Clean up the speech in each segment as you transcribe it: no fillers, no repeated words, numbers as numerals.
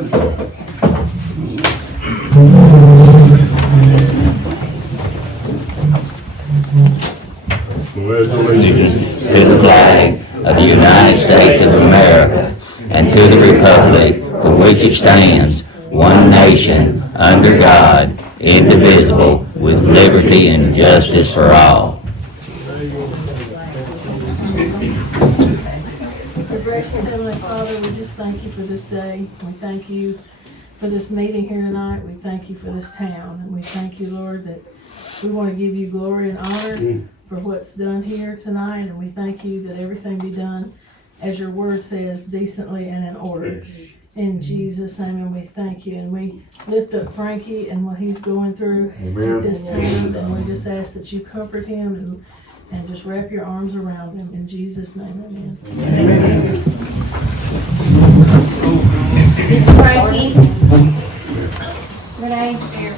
Allegiance to the flag of the United States of America and to the republic for which it stands, one nation, under God, indivisible, with liberty and justice for all. Gracious Heavenly Father, we just thank you for this day. We thank you for this meeting here tonight. We thank you for this town. And we thank you, Lord, that we want to give you glory and honor for what's done here tonight. And we thank you that everything be done, as your word says, decently and in order. In Jesus' name, and we thank you. And we lift up Frankie and what he's going through at this time. And we just ask that you comfort him and just wrap your arms around him. In Jesus' name, amen. Amen. Miss Frankie? Renee? Here.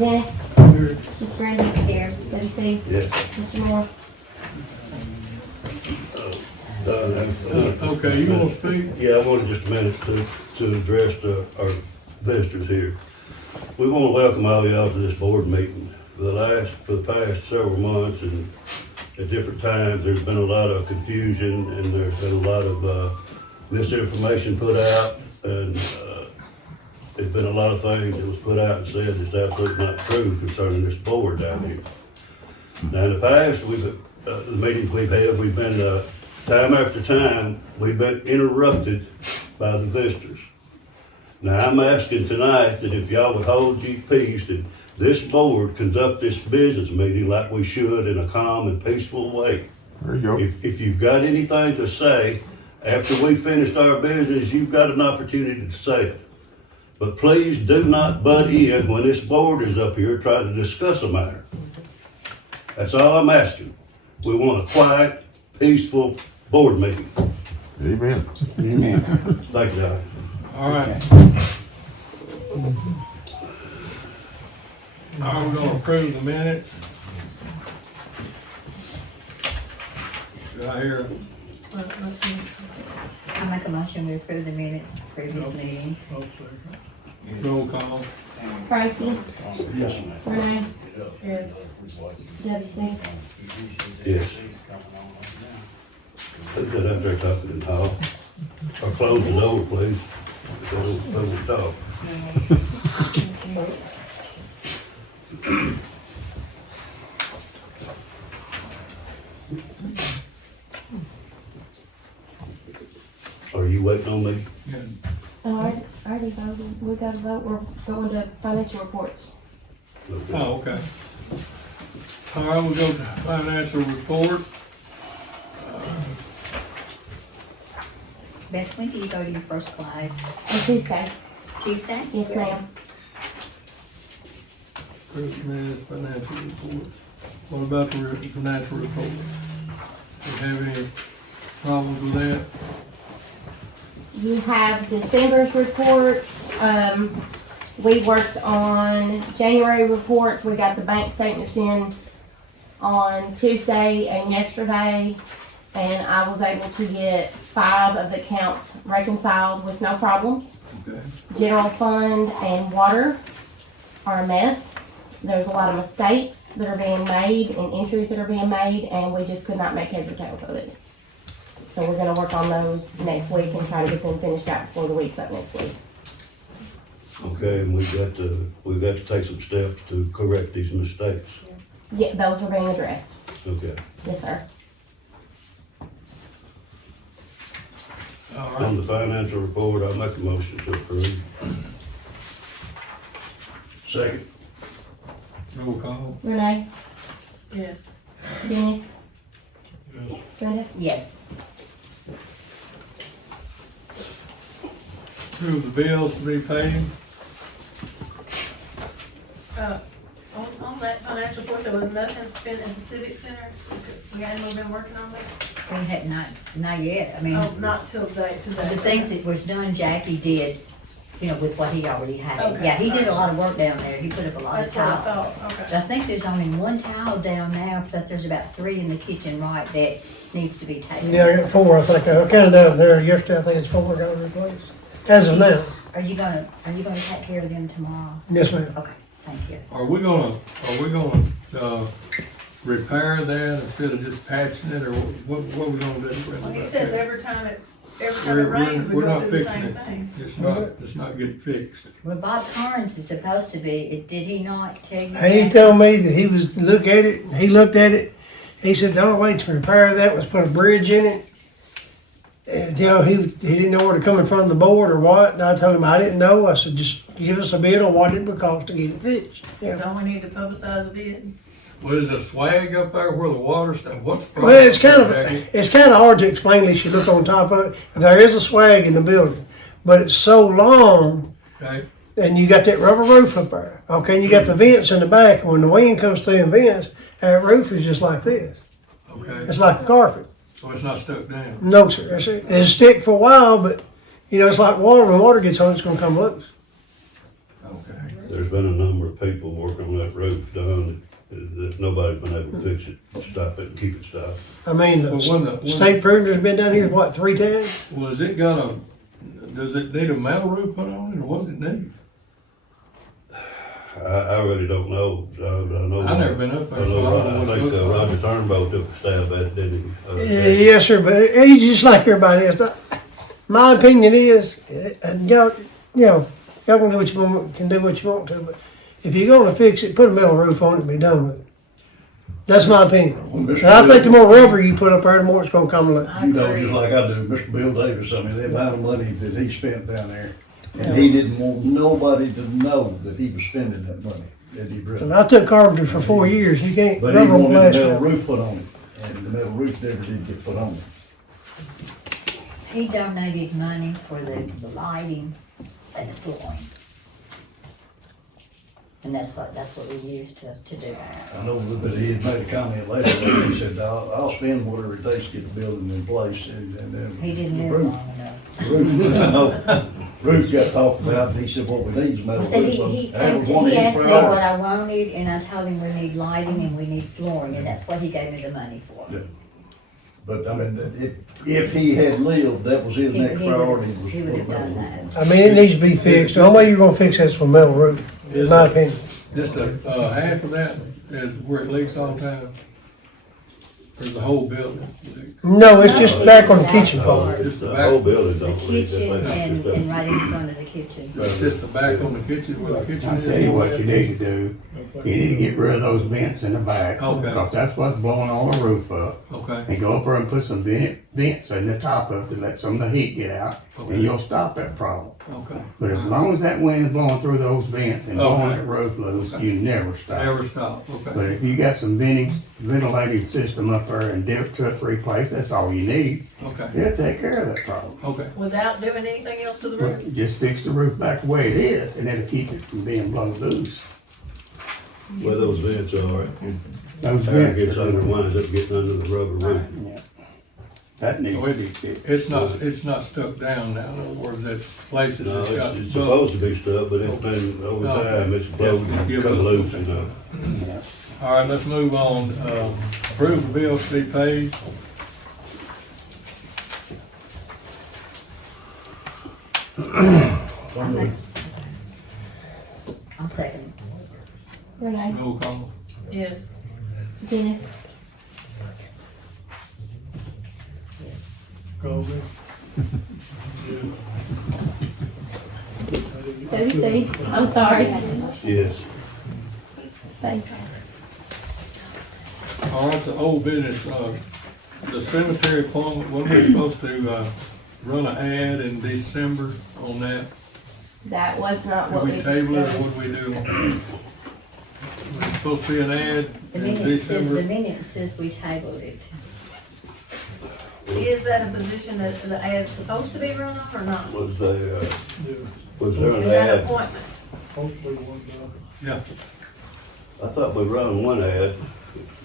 Dennis? Here. Miss Brandy? Here. Lucy? Yes. Mr. Moore? Okay, you want to speak? Yeah, I wanted just a minute to address our visitors here. We want to welcome all y'all to this board meeting. For the past several months and at different times, there's been a lot of confusion and there's been a lot of misinformation put out, and there's been a lot of things that was put out and said that's absolutely not true concerning this board down here. Now, in the past, the meetings we've had, we've been time after time, we've been interrupted by the visitors. Now, I'm asking tonight that if y'all would hold your peace and this board conduct this business meeting like we should in a calm and peaceful way. There you go. If you've got anything to say, after we finished our business, you've got an opportunity to say it. But please do not butt in when this board is up here trying to discuss a matter. That's all I'm asking. We want a quiet, peaceful board meeting. Amen. Amen. Thank you, Doc. All right. Are we gonna approve the minutes? Do I hear? I make a motion we approve the minutes of the previous meeting. Roll call. Frankie? Yes, ma'am. Renee? Yes. WC? Yes. Who's that out there talking in the hall? Or close the door, please. They will talk. Are you waiting on me? Oh, I already voted. We got to vote. We're going to financial reports. Okay. Oh, okay. All right, we'll go to financial report. Beth, when do you go to your first class? On Tuesday. Tuesday? Yes, ma'am. First minute financial report. What about the financial report? Do you have any problems with that? You have December's reports. We worked on January reports. We got the bank statements in on Tuesday and yesterday, and I was able to get 5 of the accounts reconciled with no problems. Okay. General fund and water are a mess. There's a lot of mistakes that are being made and entries that are being made, and we just could not make heads or tails of it. So we're gonna work on those next week and try to get them finished out before the week's up next week. Okay, and we've got to take some steps to correct these mistakes. Yeah, those are being addressed. Okay. Yes, sir. All On right. the financial report, I'll make a motion to approve. Second. Roll call. Renee? Yes. Dennis? Yes. Brenda? Yes. Approve the bills to be paid. On that financial report, there was nothing spent at the Civic Center. We hadn't been working on that. We had not yet. I mean, Oh, not till today. the things that was done, Jackie did, you know, with what he already had. Okay. Yeah, he did a lot of work down there. He put up a lot of That's what I tiles. thought, But okay. I think there's only one tile down now, but there's about 3 in the kitchen right that needs to be taken. Yeah, I got 4, I think. I counted down there yesterday, I think it's 4 got replaced. as of now. Are you gonna take care of them tomorrow? Yes, ma'am. Okay, thank you. Are we gonna, repair that instead of just patching it, or what we gonna do? Well, he says every time it We're rains, we we're go not through the fixing same it. thing. It's not getting fixed. Well, Bob Carnes is supposed to be, did he not tell you? He that? told me that he was look at it. He looked at it. He said the only way to repair that was put a bridge in it. And he didn't know where to come in front of the board or what. And I told him I didn't know. I said just give us a bid on what it would cost to get it fixed. Yeah. Don't we need to publicize a bid? Well, is there swag up there where the water stuff? What's the Well, it's kind Jackie? of hard to explain unless you look on top of it. There is a swag in the building, but it's so long, Okay, and you got that rubber roof up there. Okay, and you got the vents in the back. And when the wind comes through the vents, that roof is just like this. okay. It's like a carpet. So it's not stuck down. No, sir. It'll stick for a while, but it's like water. When water gets on, it's going to come loose. Okay. There's been a number of people working on that roof done, that nobody's been able to fix it, stop it, and keep it stopped. I mean, the Well, when state perimeter's been down here, what, 3 times? Well, does it need a metal roof put on it, or what does it need? I really don't know, John, but I know. I've never been up there, I so I don't know know, what I it think looks like. Roger Turnbow took a stab at it, didn't he? Yes, sir, but he's just like everybody else. My opinion is, and y'all can do what you want to, but if you're going to fix it, put a metal roof on it and be done with it. That's my opinion. And I think the more rubber you put up there, the more it's going to come loose. You know, just like I do, Mr. Bill Davis, I mean, the amount of money that he spent down there, and he didn't want nobody to know that he was spending that money, that he really. And I took carpentry for 4 years. You can't, But he rubber won't wanted last the metal forever. roof put on it, and the metal roof never did get put on it. He donated money for the lighting and the flooring. And that's what we used to do that. I know that he had made a comment later, where he said, I'll spend whatever it takes to get the building in place, and then. He didn't the live roof- long enough. Roof got talked about, and he said, what we need is metal I roof. said, on he it. That was one of he his asked me what priorities. I wanted, and I told him we need lighting and we need flooring, and that's what he gave me the money for. Yeah. But I mean, if he had lived, that was his He- next he would've- priority, was he to put a would've metal done roof that. on. I mean, it needs to be fixed. The only way you're going to fix that's with a metal roof, in my opinion. Just half of that is where it leaks all the time? Or the whole building? No, it's just back on the kitchen part. Just the The whole back, building The don't leak. kitchen That's and just- right in front of the kitchen. it's just the back on the kitchen where the kitchen I'll is? tell you what you need to do, you need to get rid of those vents in the back. Okay. Because that's what's blowing all the roof up. Okay, And go up there and put some vents in the top of it to let some of the heat get out, Okay. and you'll stop that problem. okay. But as long as that wind's blowing through those vents and blowing Okay. that roof loose, you never stop. Never stop, But okay, if you got some ventilating system up there and 2 or 3 places, that's all you need. okay, It'll take care of that problem. okay. Without doing anything else to the roof? But just fix the roof back the way it is, and it'll keep it from being blown loose. Where those vents are, Those air vents gets are under, gonna- winds up getting under the rubber roof. Yeah. That needs to be fixed. It's not stuck down now, in other words, there's places No, that's got. it's supposed to be stuff, but it's been, over time, it's blowed and Yeah. come loose, you know. Yeah. All right, let's move on. Approve the bills to be paid. I'm second. Renee, Roll call. Yes. Dennis, Colby. Debbie C. I'm sorry. Yes. Thank you. All right, the old business, the cemetery appointment, when we're supposed to, run an ad in December on that. That was not what Did we we table it, or discussed. what do we do? We're supposed to be an ad The in minute says, December. the minute says we tabled it. Is that a position that the ad's supposed to be run on or not? Was there, Yeah. was there Is an that an ad? appointment? Hopefully one day. Yeah, I thought we run one ad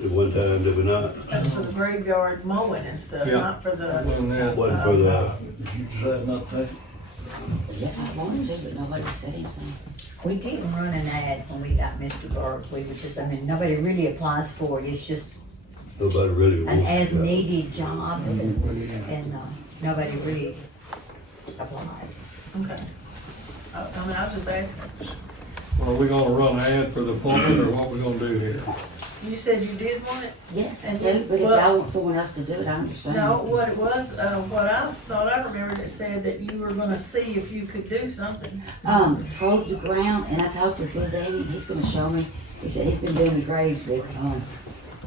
at one time, did we not? That's for the graveyard mowing and stuff, Yeah. not for the, Wasn't that- Wasn't for the, Did you decide not to take? Yeah, I wanted to, but nobody said anything. We didn't run an ad when we got Mr. Burke, we were just, I mean, nobody really applies for it, it's just nobody really an wants as that. needed job, and, nobody really applied. Okay. I mean, I was just asking. Are we gonna run an ad for the appointment, or what we gonna do here? You said you did want it? Yes, I And do, but if what- y'all want someone else to do it, I understand. No, what it was, what I thought I remembered, it said that you were gonna see if you could do something. Probe the ground, and I talked with his daddy, he's gonna show me. He said he's been doing the graves with,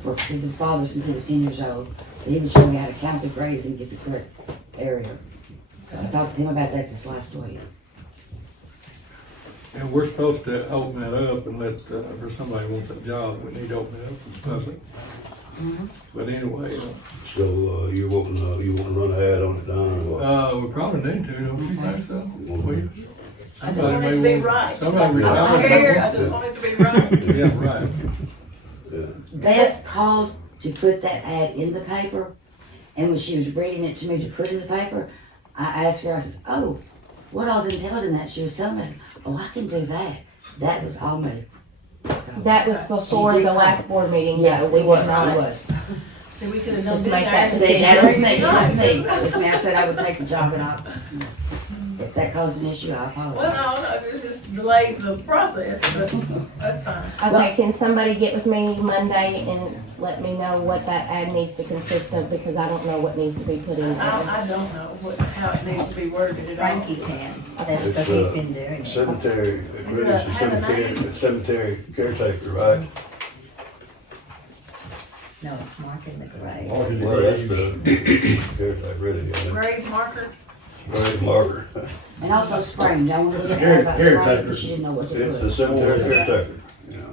for his father since he was 10 years old. So he would show me how to count the graves and get the correct area. So I talked to him about that this last week. And we're supposed to open that up and let, if somebody wants a job, we need to open it up for the public. But anyway, So, you want to run an ad on it, Don, or what? we probably need to, don't you think so? I just want it to be right. Somebody I don't may care, I want. just want it to be right. Yeah, right. Yeah. Beth called to put that ad in the paper, and when she was reading it to me to put in the paper, I asked her, I said, oh, what all's entailed in that? She was telling me, I said, oh, I can do that. That was all me. So, That was before She did the come. last board meeting. yes, No, it was, not. it was. See, we could have done Just big make that ads. See, that was me, Right. that's me. It's me, I said I would take the job, and if that caused an issue, I Well, apologize. no, it just delays the process, but that's fine. Okay, can somebody get with me Monday and let me know what that ad needs to consist of, because I don't know what needs to be put in there. I don't know how it needs to be worded at all. Frankie can, that's because he's been doing it. Cemetery, Is it it's a have a name? cemetery caretaker, right? No, it's marking the graves. Marking the Well, that's graves. the caretaker, really, yeah. Grave marker, Grave marker. And also spraying, y'all want to look at that about spraying, because she didn't know what to It's do. a cemetery caretaker, you know.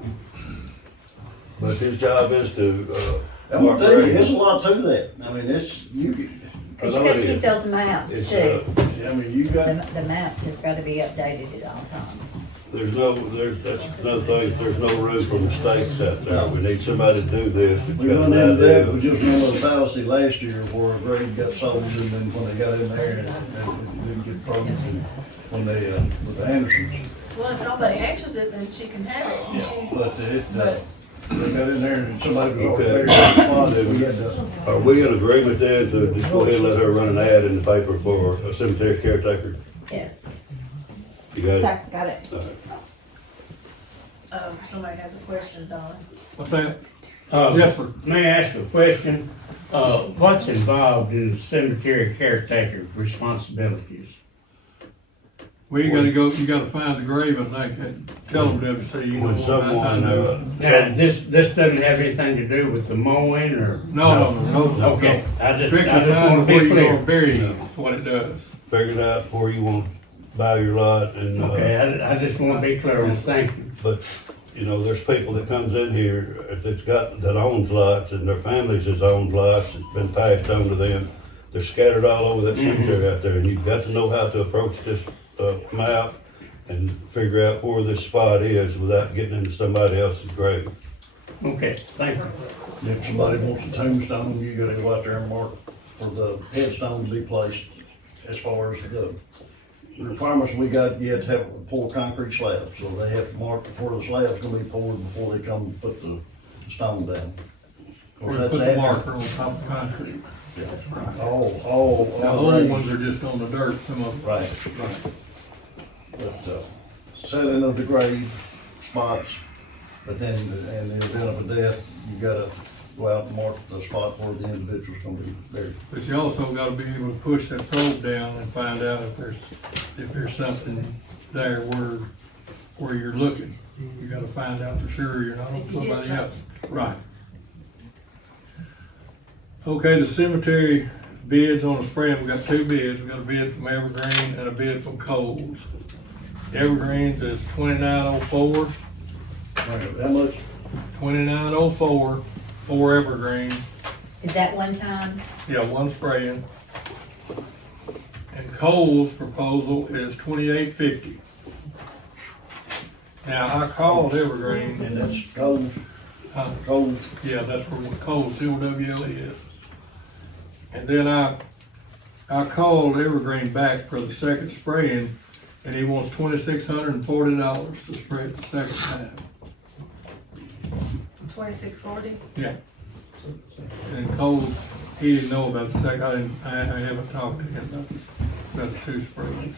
But his job is to, I'm mark gonna tell you, graves. there's a lot to that. I mean, it's, Because you gotta keep those maps It's, too. I mean, you got, The maps have gotta be updated at all times. that's another thing, there's no room for mistakes out there. We need somebody to do this. that's we got run an into that idea. with just one little fallacy last year where a grade got sold and then when they got in there and it didn't get problems when they, with the Andersons. well, if nobody answers it, then she can have it, and she's, But but they got in there and somebody was already Okay. there to respond, we had to. Are we in agreement then to just go ahead and let her run an ad in the paper for a cemetery caretaker? Yes. You got it? Sorry, got it. All right. somebody has a question, Don. What's that? Yes, sir. May I ask a question? What's involved in the cemetery caretaker's responsibilities? Well, you gotta go, you gotta find the grave, I think, and tell them WC, you know. When someone, Now, this doesn't have anything to do with the mowing or? No. Okay, I just Strictly want find to where be you're gonna clear. bury him, that's what it does. figured out where you want to buy your lot and, Okay, I just want to be clear on, thank you. but, you know, there's people that comes in here that owns lots and their families has owned lots, it's been passed on to them. They're scattered all over that cemetery out there, and you've got to know how to approach this, map and figure out where this spot is without getting into somebody else's grave. Okay, thank you. If somebody wants a tombstone, you gotta go out there and mark for the headstone to be placed. As far as the requirements we got, you have to have a pour concrete slab, so they have to mark before the slab's gonna be poured before they come put the stone down. Of Or course, put that's the after, marker on top of concrete. all The old ones are just on the dirt, some of them. right, Right. but, selling of the grave spots, but then in the event of a death, you gotta go out and mark the spot where the individual's gonna be buried. But you also gotta be able to push that probe down and find out if there's something there where you're looking. You gotta find out for sure you're not on somebody else. Right. Okay, the cemetery bids on the spraying, we got two bids. We got a bid from Evergreen and a bid from Coles. Evergreen's is $29.04. How much? $29.04 for Evergreen. Is that one time? Yeah, one spraying. And Cole's proposal is $28.50. Now, I called Evergreen, And that's cold, cold. yeah, that's where Cole, C-O-W-L-E is. And then I called Evergreen back for the second spraying, and he wants $2,640 to spray it the second time. 2640? Yeah. And Cole, he didn't know about the second, I haven't talked to him about Got the two springs.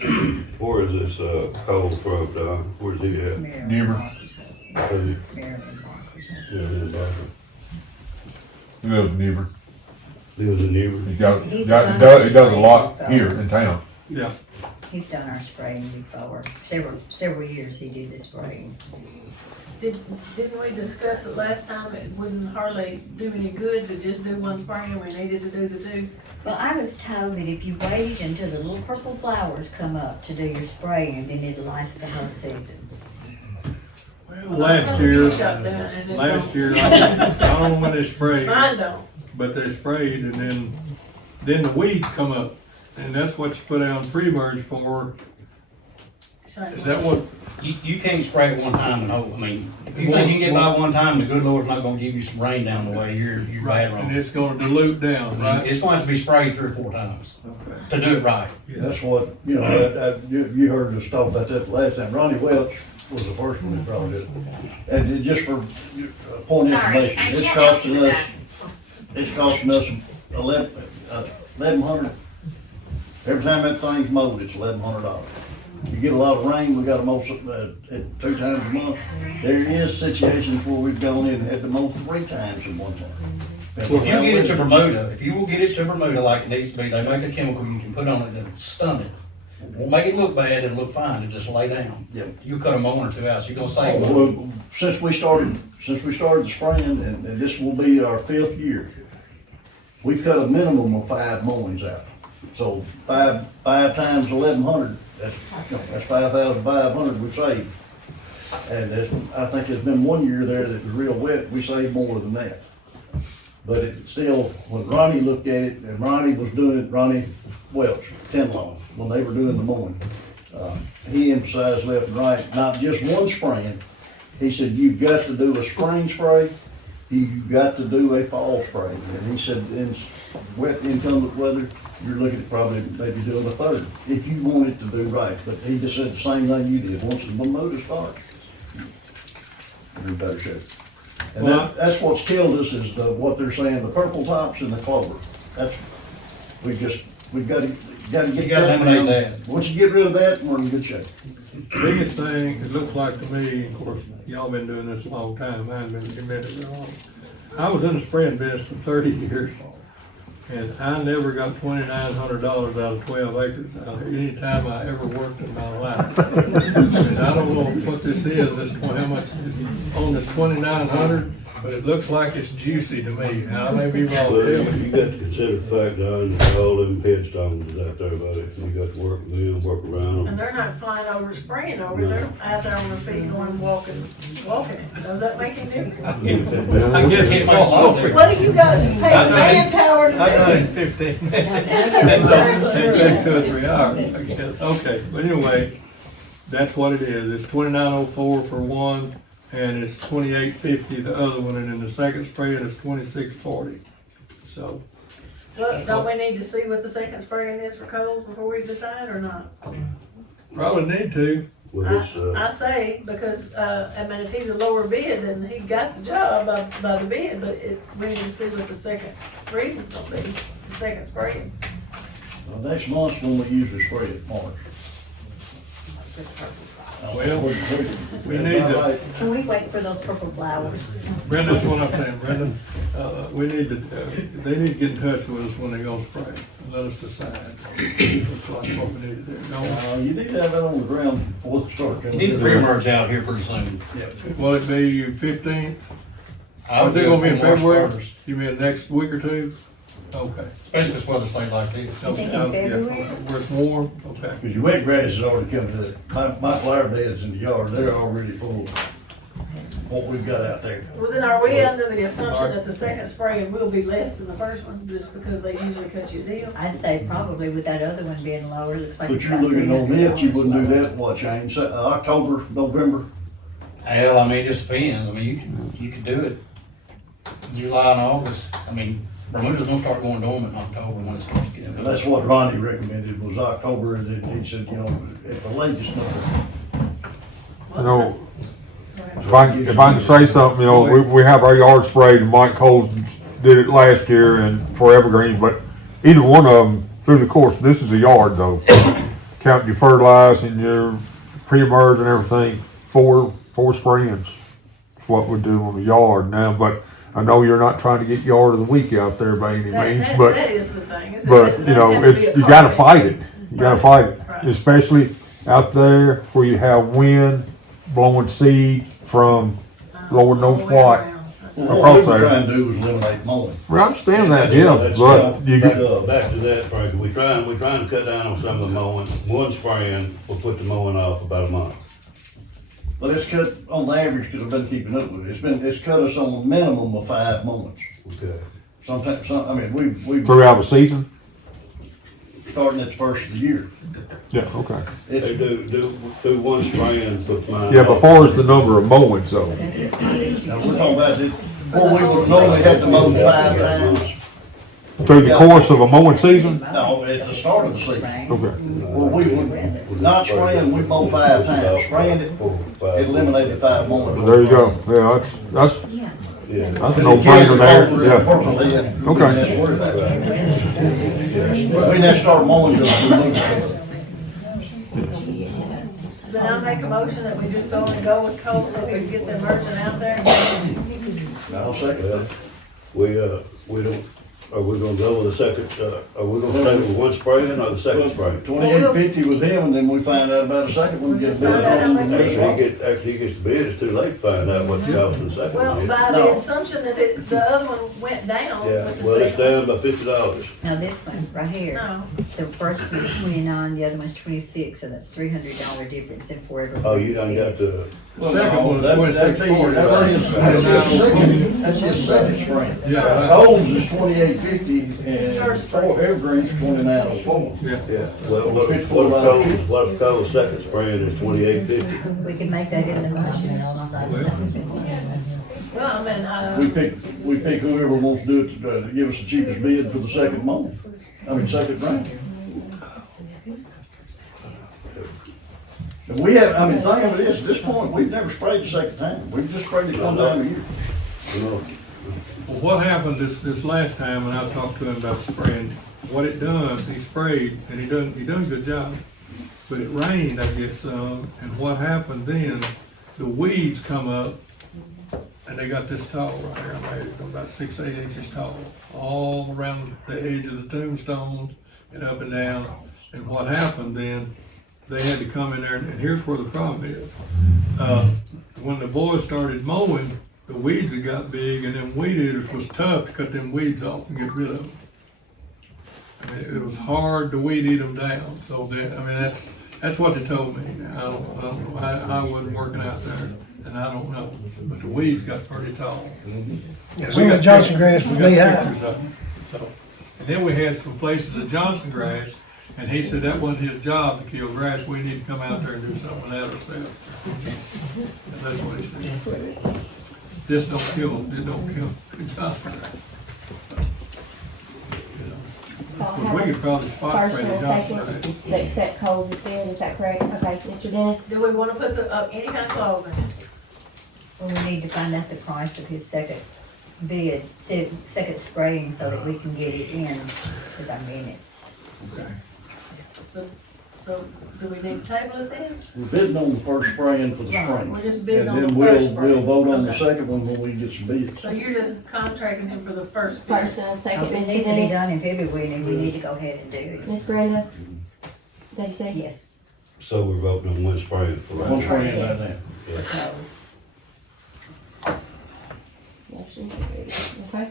Where is this, Cole from, Don? Where's he It's at? Marilyn Never. Walker's husband. Is he- Marilyn Walker's husband. Yeah, in Barker. He lives in Newburgh. Lives in Newburgh. He's got, He's got, done he does a spraying lot before. here in town. Yeah, He's done our spraying before. Several years he did the spraying. Didn't we discuss it last time? It wouldn't hardly do any good to just do one spray and we needed to do the two. Well, I was told that if you waited until the little purple flowers come up to do your spraying, then it'll last the whole season. well, last year, Shut down and it last don't. year, I don't know when they sprayed, Mine don't. but they sprayed and then the weeds come up. And that's what you put down pre-merge for. Is that what, You can't spray it one time and hope, I mean, if you think you can get by one time, the good Lord's not gonna give you some rain down the way, you're right, bad and wrong. it's gonna dilute down, right? It's going to be sprayed 3 or 4 times Okay. to do it right. Yeah. That's what, you know, you heard us talk about that last time. Ronnie Welch was the first one that brought it. And it just for point of information, it's costing us 1,100. Every time that thing's mowed, it's $1,100. You get a lot of rain, we gotta mow 2 times a month. There is situations where we've gone in and had to mow 3 times in one time. Well, if you get it to Bermuda, if you will get it to Bermuda like it needs to be, they make a chemical you can put on it that'll stun it. Won't make it look bad, it'll look fine, it'll just lay down. Yep. You cut a mower or 2 out, so you're gonna save money. Well, since we started the spraying, and this will be our 5th year, we've cut a minimum of 5 mowings out. So five times 1,100, that's 5,500 we've saved. And I think there's been 1 year there that was real wet, we saved more than that. But it still, when Ronnie looked at it, and Ronnie Welch, Tenlaw, when they were doing the mowing, he emphasized left and right, not just one spraying. He said, you've got to do a spring spray, you've got to do a fall spray. And he said, in wet inclement weather, you're looking at probably maybe doing a third, if you want it to do right. But he just said the same thing you did, once the motor starts, you're in better shape. And Well, that's what's killed us is what they're saying, the purple tops and the clover. We've got to get You gotta that eliminate down. that. Once you get rid of that, we're in good shape. biggest thing, it looks like to me, of course, y'all been doing this a long time, I haven't been committed very long. I was in the spraying business for 30 years, and I never got $2,900 out of 12 acres, any time I ever worked in my life. And I don't know what this is, how much is on this 2,900, but it looks like it's juicy to me. Now, I may be wrong, Well, tell me. you got to consider the fact, Don, that all them headstones is out there about it. You got to work with them, work around And them. they're not flying over spraying over, they're out there on their feet going walking it. Does that make any difference? I guess it's all over. What do you got to pay manpower to do? I got it in 15 minutes. It took 2 or 3 hours, I guess. Okay, but anyway, that's what it is. It's 2904 for one, and it's 2850 the other one, and then the second spray is 2640. So, Look, don't we need to see what the second spraying is for coals before we decide or not? probably need to. With this, I say, because, I mean, if he's a lower bid, then he got the job by the bid, but we need to see what the second reason's gonna be, the second spraying. Next month's when we usually spray it, March. Well, we need to, Can we wait for those purple flowers? Brenda, that's what I'm saying, Brenda, we need to, they need to get in touch with us when they go spray, and let us decide. Looks like what we need to do. No, You need to have that on the ground before the start. You need the pre-emerge out here pretty soon. will it be 15th? I Or would is it gonna be in go for March February? 1st, You mean next week or two? Okay. especially if it's weather stay like this. You think in Okay, yeah, February? where it's warm, okay. Because your wet grass is already coming to my flower beds in the yard, they're already full of what we've got out there. Well, then are we under the assumption that the second spraying will be less than the first one, just because they usually cut you a deal? I say probably with that other one being lower, it looks like But it's you're about looking on it, you $300. wouldn't do that, what, Shane, October, November? Hell, I mean, it just depends. I mean, you could do it July and August. I mean, Bermuda's gonna start going dormant in October when it starts getting. And that's what Ronnie recommended, was October, and then he said, at the latest number. You know, if I can say something, we have our yard sprayed, and Mike Coles did it last year and for evergreen, but either one of them, through the course, this is a yard though. Count your fertilizer and your pre-emerge and everything, four sprayings. That's what we do on the yard now, but I know you're not trying to get yard of the week out there by any means, but. That is the thing. Is But, it you know, doesn't have to be it's, a you gotta car. fight it. You gotta fight it. Right. Especially out there where you have wind blowing seed from Lord knows All the way what. around. What we were trying to do was eliminate mowing. Well, I understand that, yeah, but you get, Back to that, Frank, we're trying to cut down on some of the mowing. One spraying will put the mowing off about a month. Well, it's cut on the average, because I've been keeping up with it, it's cut us on a minimum of 5 mowings. Okay. Sometimes, I mean, we throughout the season? starting at the first of the year. Yeah, okay. They It's, do one spraying, put mine Yeah, off. but far as the number of mowings though, now, we're talking about this, before we would normally have to mow 5 times. through the course of a mowing season? No, at the start of the season. Okay. Well, we would, not spraying, we mow 5 times. Spraying it, it eliminated 5 mowings. There you go. Yeah, that's Yeah. a no-brainer there, yeah. Okay. We didn't start mowing till we moved. Then I'll make a motion that we just go with Cole so we can get the merchant out there. I'll second that. We don't, are we gonna go with the second, are we gonna stay with one spraying or the second spraying? 2850 with him, and then we find out about a second one, get bid on the next one. After he gets the bid, it's too late to find out what the cost of the second Well, one is. by No. the assumption that the other one went down Yeah, with the well, it's second. down by $50. Now this one right here, No, the first one is 29, the other one's 26, so that's $300 difference in forever. Oh, you done got the, The second one is That's 2640. his second spring. Yeah, Coles is 2850, His and first spring. Evergreen's 2904. yeah. yeah, what if Cole's second spraying is $28.50? We can make that in the motion. well, I mean, We pick whoever wants to do it, to give us the cheapest bid for the second month. Second round. And we have, the thing of it is, at this point, we've never sprayed the second time. We've just sprayed it one time a year. You know, Well, what happened this last time, and I talked to him about spraying, what it done, he sprayed, and he done a good job. But it rained, I guess, and what happened then, the weeds come up, and they got this tall right here, I made it about 6-8 inches tall, all around the edge of the tombstones and up and down. And what happened then, they had to come in there, and here's where the problem is. When the boys started mowing, the weeds had got big, and them weed eaters was tough to cut them weeds off and get rid of them. I mean, it was hard to weed eat them down, so that's what they told me. Now, I wasn't working out there, and I don't know, but the weeds got pretty tall. Some of the Johnson grass was knee high. Pictures of them. So, and then we had some places of Johnson grass, and he said that wasn't his job to kill grass, we need to come out there and do something with that ourselves. And that's what he said. This don't kill Johnson grass. So I'll Because we have could probably spot first spray and the a Johnson second grass. to accept Coles as bid, is that correct? Okay, Mr. Dennis? do we wanna put any kind of clause in it? Well, we need to find out the price of his second bid, second spraying, so that we can get it in with our minutes. Okay. So do we need to table it then? We're bidding on the first spraying for the Right, spring. we're just And bidding on then the first we'll spring. vote on the Okay. second one when we get some bids. So you're just contracting him for the first bid? First and a second, It Mr. needs to be Dennis? done in February, and we need to go ahead and do it. Miss Brenda? Did you say? Yes, so we're voting on one spraying for One right spraying right now. because Motion carried. Okay.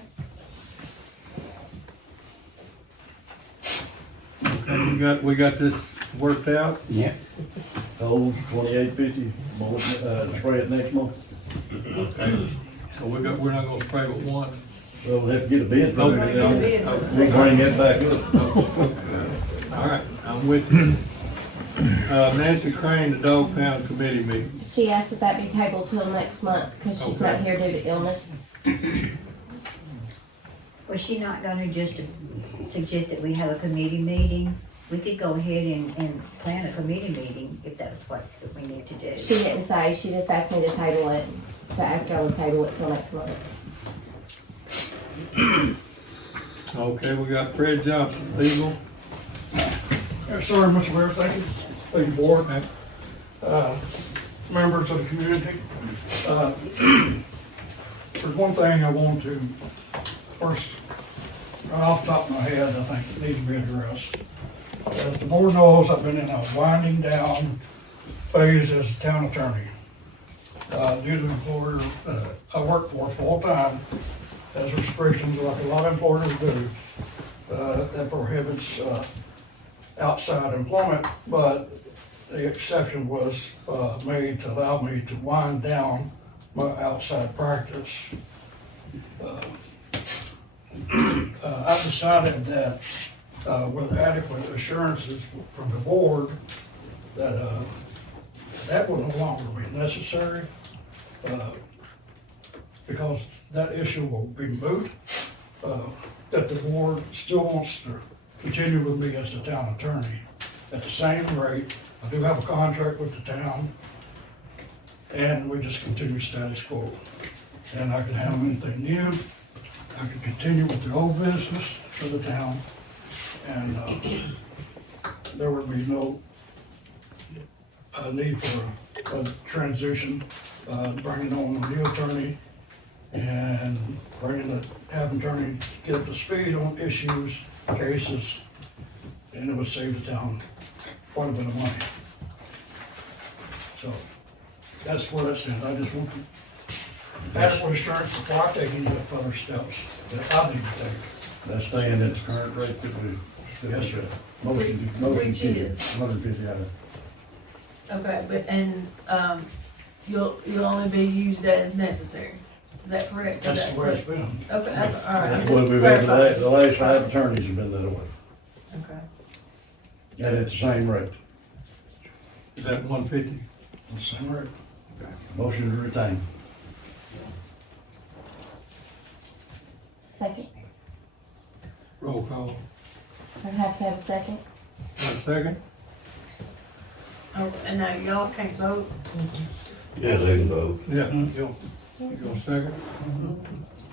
We got this worked out? Yeah. Coles, 2850, spray it next month. Okay. So we're not gonna spray with one. Well, we'll have to get a bid. Okay. from it. Get a bid for the We'll second. bring that back up. All right, I'm with you. Nancy Crane, the Dog Pound Committee meeting. She asked that be tabled till next month, because she's not Okay. here due to illness. was she not gonna just suggest that we have a committee meeting? We could go ahead and plan a committee meeting if that's what we need to do. She didn't say, she just asked me to table it, to ask y'all to table it till next month. Okay, we got Fred Johnson, legal. Yes, sir, Mr. Mayor, thank you. Thank you, board, members of the community. There's one thing I want to, first, right off the top of my head, I think it needs to be addressed. As the board knows, I've been in a winding down phase as a town attorney. Due to the employer I work for full-time, has restrictions like a lot of employers do, that prohibits outside employment, but the exception was made to allow me to wind down my outside practice. I've decided that with adequate assurances from the board that that will no longer be necessary, because that issue will be moot, that the board still wants to continue with me as the town attorney at the same rate. I do have a contract with the town, and we just continue status quo. And I can handle anything new, I can continue with the old business for the town, and there would be no need for a transition, bringing on a new attorney and have attorney get up to speed on issues, cases, and it would save the town quite a bit of money. So that's where that stands. I just want adequate assurance before I take any further steps that I need to take. That's staying at the current rate that we. Yes, sir. Motion Which to is? 150 hours. Okay, but, and, you'll only be used as necessary, is that correct? Is That's that the way it's been. Okay, that's, all right. That's I'm what just we've had, clarifying. the last 5 attorneys have been that way, Okay. and at the same rate. Is that 150? Same rate. Motion to retain. Second. Roll call. I have to have a second. Got a second? Oh, and now y'all can't vote? Yeah, they can vote. Yeah. You gonna second?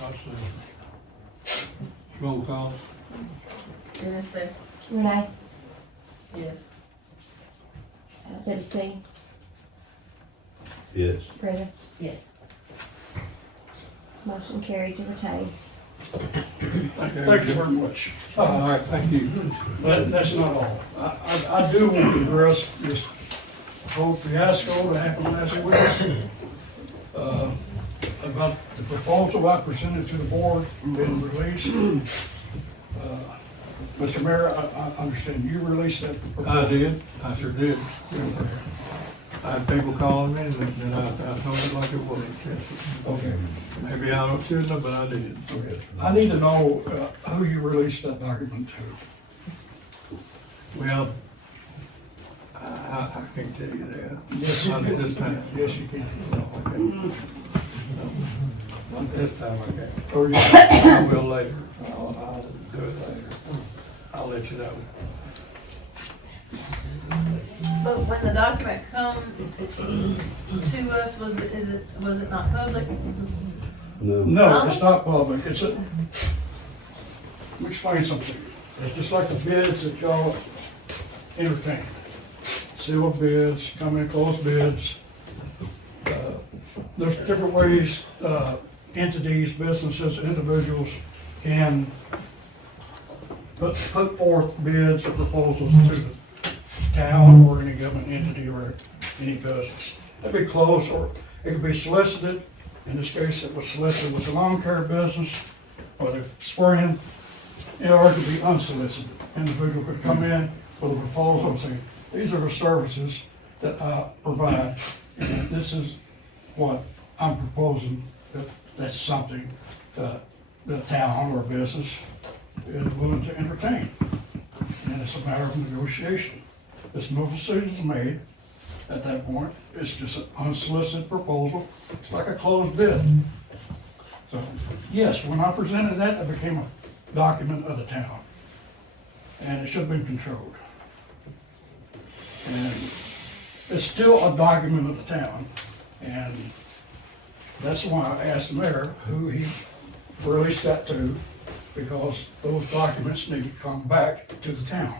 I'll second. Roll call. Dennis, say Renee, yes. Debbie C, Yes. Brenda, Yes. motion carried to retain. Thank you very much. All right, thank you. But that's not all. I do want to address this whole fiasco that happened last week, about the proposal I presented to the board being released. Mr. Mayor, I understand you released that proposal. I did, I sure did. I had people calling me, and then I told it like it was. Okay. Maybe I shouldn't have, but I did. Okay. I need to know who you released that document to. Well, I can't tell you that. Yes, you Not at this can. time. Yes, you can. No, I can't. No. Not this time, I can't. Or you- I will later. I'll do it later. I'll let you know. But when the document come to us, was it not public? No. No, it's not public, it's a, let me explain something. It's just like the bids that y'all entertain. Sealed bids, come in closed bids. There's different ways, entities, businesses, individuals can put forth bids or proposals to the town or any government entity or any business. It'd be closed, or it could be solicited. In this case, it was solicited with the lawn care business or the spraying, or it could be unsolicited. Individual could come in with a proposal and say, these are the services that I provide, and this is what I'm proposing, that's something that the town or business is willing to entertain. And it's a matter of negotiation. There's no decisions made at that point. It's just an unsolicited proposal. It's like a closed bid. So, yes, when I presented that, it became a document of the town. And it should have been controlled. And it's still a document of the town. And that's why I asked the mayor who he released that to, because those documents need to come back to the town.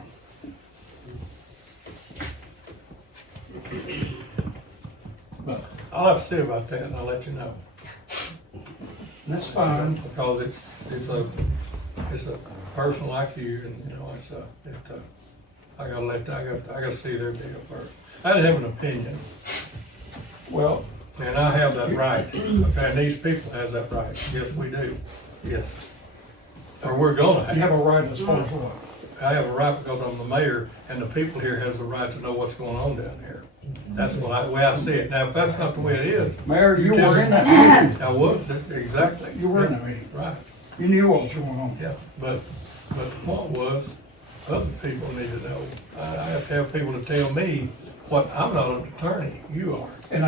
But I'll have to see about that, and I'll let you know. That's fine. Because it's a person like you, and, you know, I gotta see their deal first. I have an opinion, Well, and I have that right, okay, and these people has that right, yes, we do, yes. Or we're gonna you have have, a right as far as what? I have a right because I'm the mayor, and the people here has the right to know what's going on down here. That's the way I see it. Now, if that's not the way it is. Mayor, you tell were me. in that meeting. I was, exactly. You were in that meeting. Right. You knew what was going on. Yeah, but the point was, other people need to know. I have to have people to tell me what, I'm not an attorney, you are. And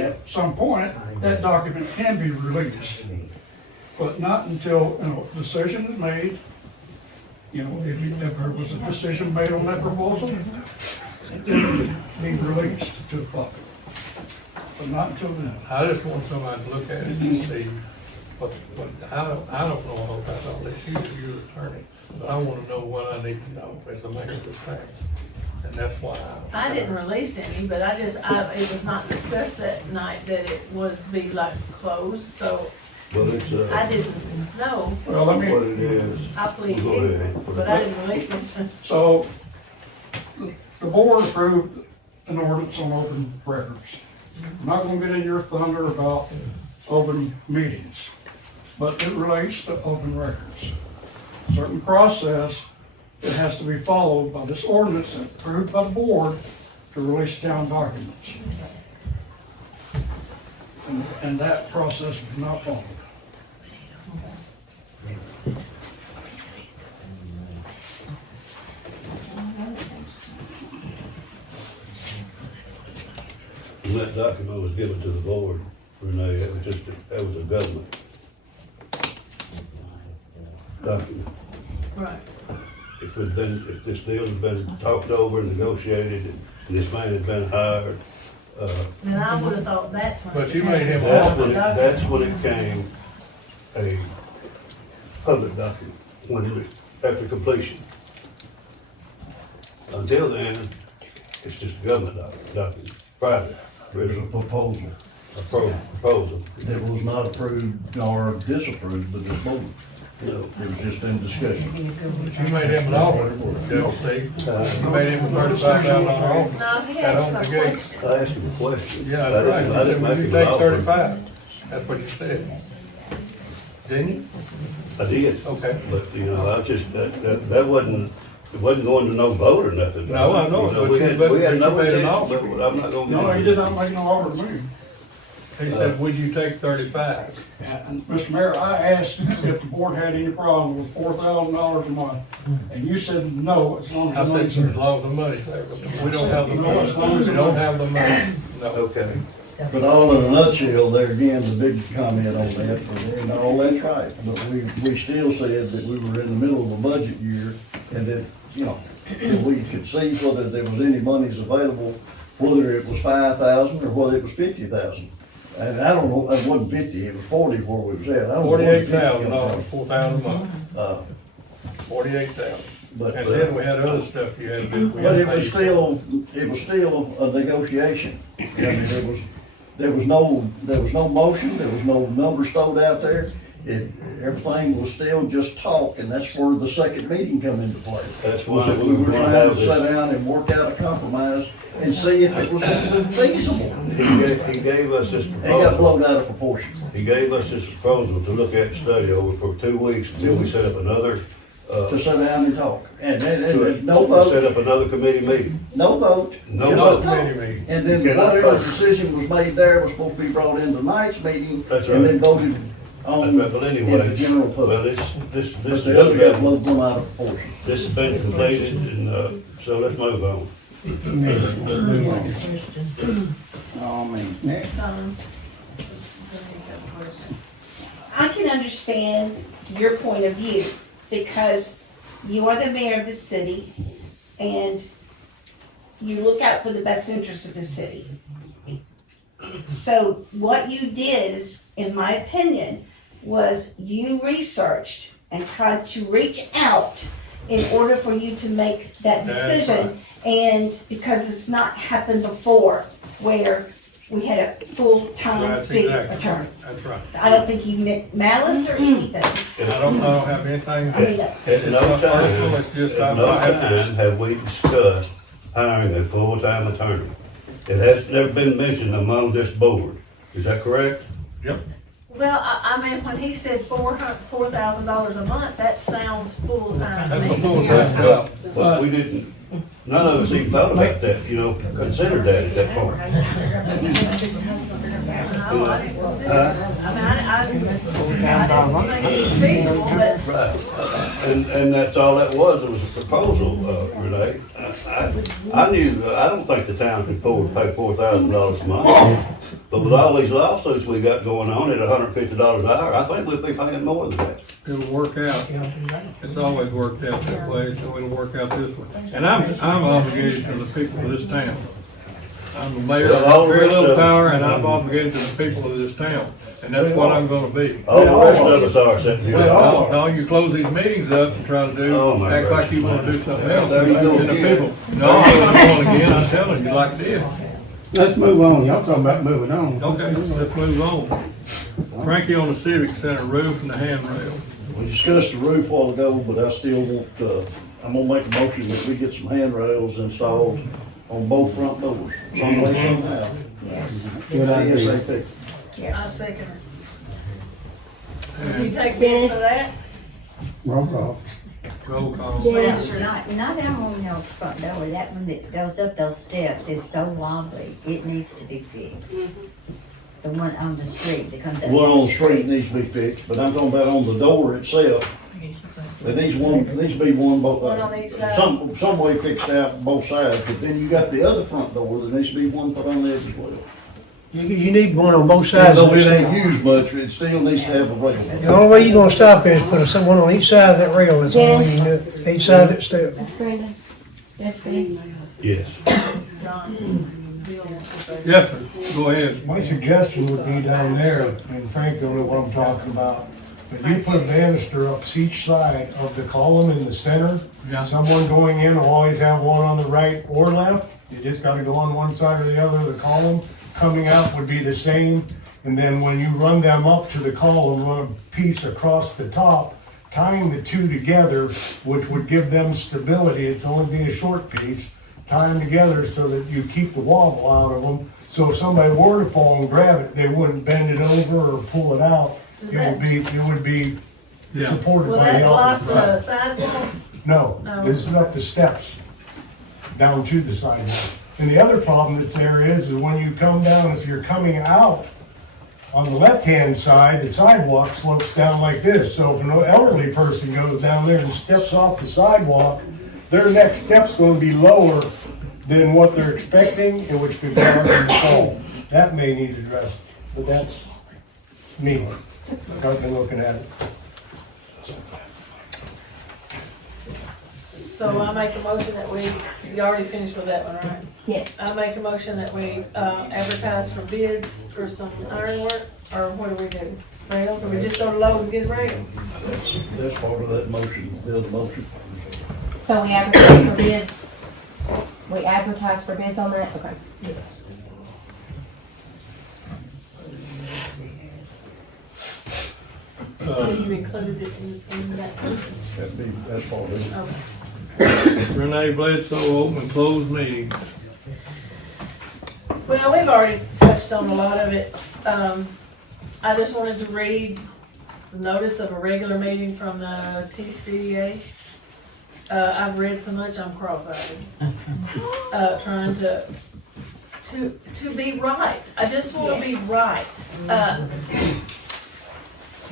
at some point, that document can be released. But not until, you know, a decision is made. You know, if there was a decision made on that proposal, it can be released to the public. But not until then. I just want somebody to look at it and see what, I don't know about all this, you're an attorney, but I wanna know what I need to know as a mayor of this town. And that's why I didn't release any, but it was not discussed that night that it was be like closed, so Well, it's, I didn't know. Well, let what me, it is. I plead Go ahead. ignorant, but I didn't release anything. so, the board approved an ordinance on open records. I'm not gonna get in your thunder about open meetings, but it relates to open records. Certain process that has to be followed by this ordinance and approved by the board to release down documents. And that process was not followed. When that document was given to the board, Renee, it was just, that was a government document. Right. If this deal had been talked over and negotiated, and this man had been hired, Then I would have thought that's when. But you made him that's when it came a public document, after completion. Until then, it's just a government document, private, It was a proposal proposal. that was not approved nor disapproved by this board. No. It was just in discussion. you made him an offer, Judge Steve. You made him a $35,000 offer. No, he That asked on my the gate. question. I asked him a question. Yeah, I that's right. didn't- You I said, didn't would make you him take an offer. 35? That's what you said. Didn't you? I did. Okay. But, you know, I just, that wasn't, it wasn't going to no vote or nothing. No, I know, You but we you- had, but- we had but you no made an intention, offer. but I'm not gonna. No, he did not make no offer to me. He said, would you take 35? And Mr. Mayor, I asked if the board had any problem with $4,000 a month, and you said no, as long I as the said, money's as there. long as the money's there, but we don't have the No, money. as long as We the don't money- have the money. No. Okay. But all in a nutshell, there again, the big comment on that, and all that's right. But we still said that we were in the middle of a budget year, and that, you know, that we could see whether there was any monies available, whether it was 5,000 or whether it was 50,000. And I don't know, it wasn't 50, it was 40 where we was at. I don't know where the 50 come from. $48,000, 4,000 a month, Uh, 48,000. But, And then we had other stuff you had to do. We but had it to was pay- still a negotiation. I mean, there was no motion, there was no numbers thrown out there. Everything was still just talk, and that's where the second meeting come into play. That's Was why that we we were wanna trying have to this. sit down and work out a compromise and see if it was even feasible. He gave us this It got proposal. blown out of proportion. He gave us this proposal to look at and study over for 2 weeks until we set up another, To sit down and talk. And to no set vote, up another committee meeting. no vote. No just vote. a talk. Committee meeting. And then Cannot whatever vote. decision was made there was supposed to be brought into tonight's meeting. That's And then right. voted on But in anyway, the general well, public. this But the other got blown out of proportion. This has been completed, and, so let's move on. Oh, man. I can understand your point of view because you are the mayor of the city and you look out for the best interests of the city. So what you did is, in my opinion, was you researched and tried to reach out in order for you to make that That's decision. And because it's not happened before, where we had a full-time That's city exactly attorney. right. That's right. I don't think he meant malice or anything. I don't have anything. I mean, At no It's not time, personal, it's just at no time have we discussed hiring a full-time attorney. It has never been mentioned among this board. Is that correct? Yep. Well, I mean, when he said $4,000 a month, that sounds full-time to That's a me. full-time job. But we didn't, none of us even thought about that, considered that at that point. No, I didn't consider that. I didn't think it was feasible, but Right. And that's all that was a proposal, Renee. I knew, I don't think the town could afford to pay $4,000 a month. But with all these lawsuits we got going on at $150 an hour, I think we'd be paying more than that. It'll work out. It's always worked out that way, so it'll work out this way. And I'm obligated to the people of this town. I'm the mayor, Well, all of the very rest little of- power, and I'm obligated to the people of this town. And that's what I'm gonna be. All the rest of us are sitting here. No, you close these meetings up and try to Oh, my act like you gracious, wanna do man. something else. There you go And the again. people, no, I'm going again, I'm telling you like this. Let's move on, y'all talking about moving on. Okay, let's move on. Frankie on the Civic Center roof and the handrail. We discussed the roof a while ago, but I still want, I'm gonna make a motion that we get some handrails installed on both front doors. Some way, somehow. yes, Good idea. ASAP. I second it. Will you And take bids for that? Roll call. roll call. Yeah. Well, not down on your front door, that one that goes up those steps is so wobbly, it needs to be fixed. The one on the street that comes The out. one on the street needs to be fixed, but I'm talking about on the door itself. There needs to be one both, One on each side. some way fixed out both sides, but then you got the other front door, there needs to be one put on there as well. You need one on both sides of Although it the ain't step. used much, it still needs to have a rail. The only way you're gonna stop is put someone on each side of that rail, that's the only way you can do it, each side of that step. Ms. Brenda, Deputy. Yes. Yes, sir, go ahead. My suggestion would be down there, and Frank will know what I'm talking about, but you put a banister up each side of the column in the center. Yeah. Someone going in will always have one on the right or left. You just gotta go on one side or the other of the column. Coming out would be the same, and then when you run them up to the column, run a piece across the top, tying the two together, which would give them stability. It's only be a short piece. Tie them together so that you keep the wobble out of them. So if somebody were to fall and grab it, they wouldn't bend it over or pull it out. Does It would be Yeah. supported Will by that the block opposite the side. sidewalk? No, No. this is up the steps, down to the sidewalk. And the other problem that's there is when you come down, if you're coming out on the left-hand side, the sidewalk slopes down like this. So if an elderly person goes down there and steps off the sidewalk, their next step's gonna be lower than what they're expecting, and which could cause them to fall. That may need addressed, but that's me. I've been looking at it. So I make a motion that you already finished with that one, right? Yes. I make a motion that we advertise for bids for some ironwork, or what do we do? Rails, or we just go to Lowe's and get rails? That's part of that motion, build motion. So we advertise for bids? We advertise for bids on that? Okay. You included it in that? That's part of it. Okay. Renee Bledsoe, open and closed meetings. Well, we've already touched on a lot of it. I just wanted to read the notice of a regular meeting from the TCA. I've read so much, I'm cross-eyed. Trying to be right. I just want to be right.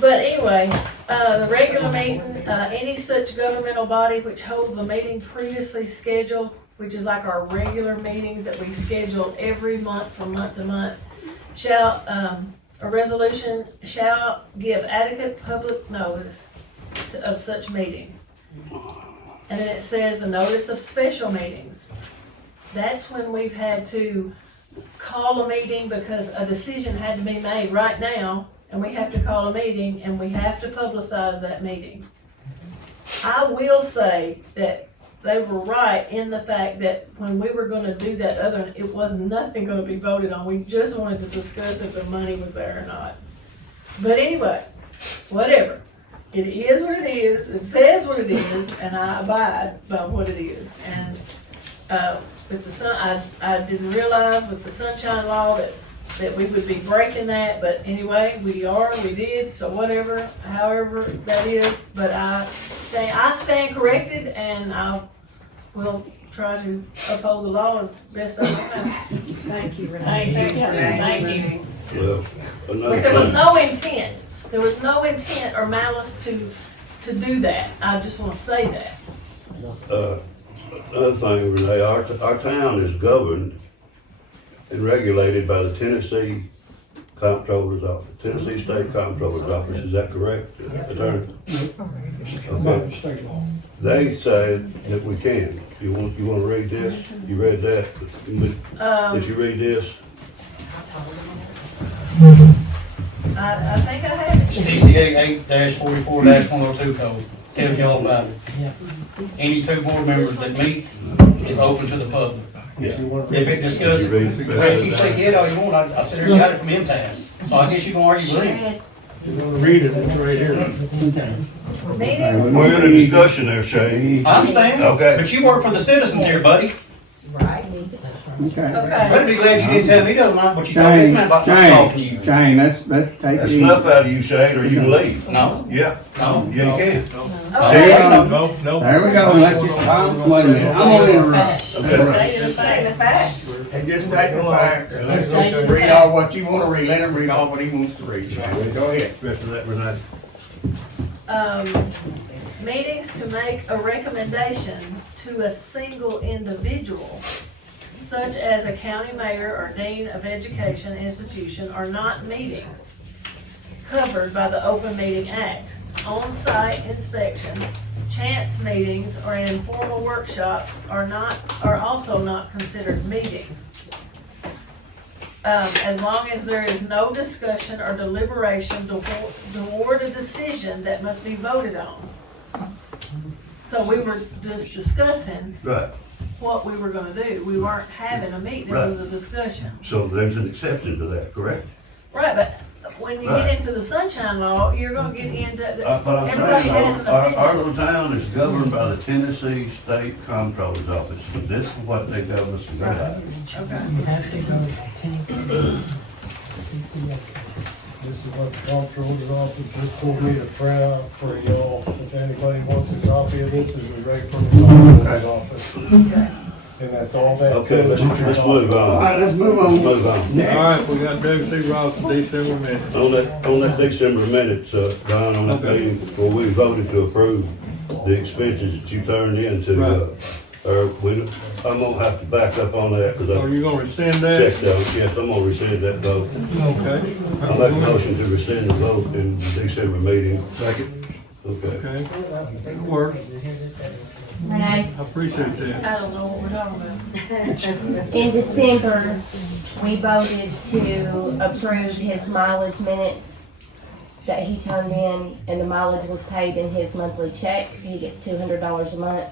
But anyway, the regular meeting, any such governmental body which holds a meeting previously scheduled, which is like our regular meetings that we schedule every month from month to month, shall, a resolution shall give adequate public notice of such meeting. And then it says the notice of special meetings. That's when we've had to call a meeting because a decision had to be made right now, and we have to call a meeting and we have to publicize that meeting. I will say that they were right in the fact that when we were gonna do that other, it was nothing gonna be voted on. We just wanted to discuss if the money was there or not. But anyway, whatever. It is what it is. It says what it is, and I abide by what it is. And, with the I didn't realize with the sunshine law that we would be breaking that, but anyway, we did, so whatever, however that is, but I stand corrected, and I will try to uphold the law as best I can. Thank you, Thank you, thank you. Well, another But there was thing, no intent, or malice to do that, I just wanna say that. another thing, Renee, our town is governed and regulated by the Tennessee Comptroller's Office, Tennessee State Comptroller's Office, is that correct, Attorney? Okay. State law. They say that we can. You wanna read this? You read that? Did you read this? I think I have it. TCA 8-44-102 code tells you all about it. Any two board members that meet is open to the public. Yeah. If it discusses, well, if you say get all you want, I said, I got it from MTS. So I guess you can argue with him. You wanna read it, it's right here. Meetings, We're in a discussion there, Shane. I understand. Okay. But you work for the citizens here, buddy. Okay. okay. Better be glad you didn't tell me the other night what you told this man about not talking to you. Shane, let's take That's it easy. enough out of you, Shane, or you can leave. No, Yeah, no. yeah, you can. Okay. No. There we go, let this, wait a minute, I'm gonna interrupt. Okay. Say the fact. And just take the fact, and let's read all what you wanna read, let him read all what he wants to read, Shane, go ahead. Rest of that, Renee. Meetings to make a recommendation to a single individual, such as a county mayor or dean of education institution, are not meetings covered by the Open Meeting Act. On-site inspections, chance meetings, or informal workshops are also not considered meetings. As long as there is no discussion or deliberation toward a decision that must be voted on. So we were just discussing Right, what we were gonna do. We weren't having a meeting, it was a discussion. so there's an exception to that, correct? Right, but when you Right. get into the sunshine law, you're gonna get into, But I'm everybody saying, has an though, our opinion. little town is governed by the Tennessee State Comptroller's Office. This is what they govern us by. Okay. You have to go to Tennessee. This is what the comptroller's office just told me to print out for y'all. If anybody wants a copy of this, it's right from the comptroller's office. Okay. And that's all that. Okay, let's move on. All right, let's move on. Let's move on. All right, we got W.C. Ross, December minutes. On that December minutes, Don, on that meeting, where we voted to approve the expenses that you turned in to, I'm gonna have to back up on that, because So I you gonna rescind that? checked out, yes, I'm gonna rescind that vote. Okay. I'll make a motion to rescind the vote in the December meeting. Second. Okay. Okay, that works. Renee, I appreciate that. I don't know what we're talking about. in December, we voted to approve his mileage minutes that he turned in, and the mileage was paid in his monthly check. He gets $200 a month.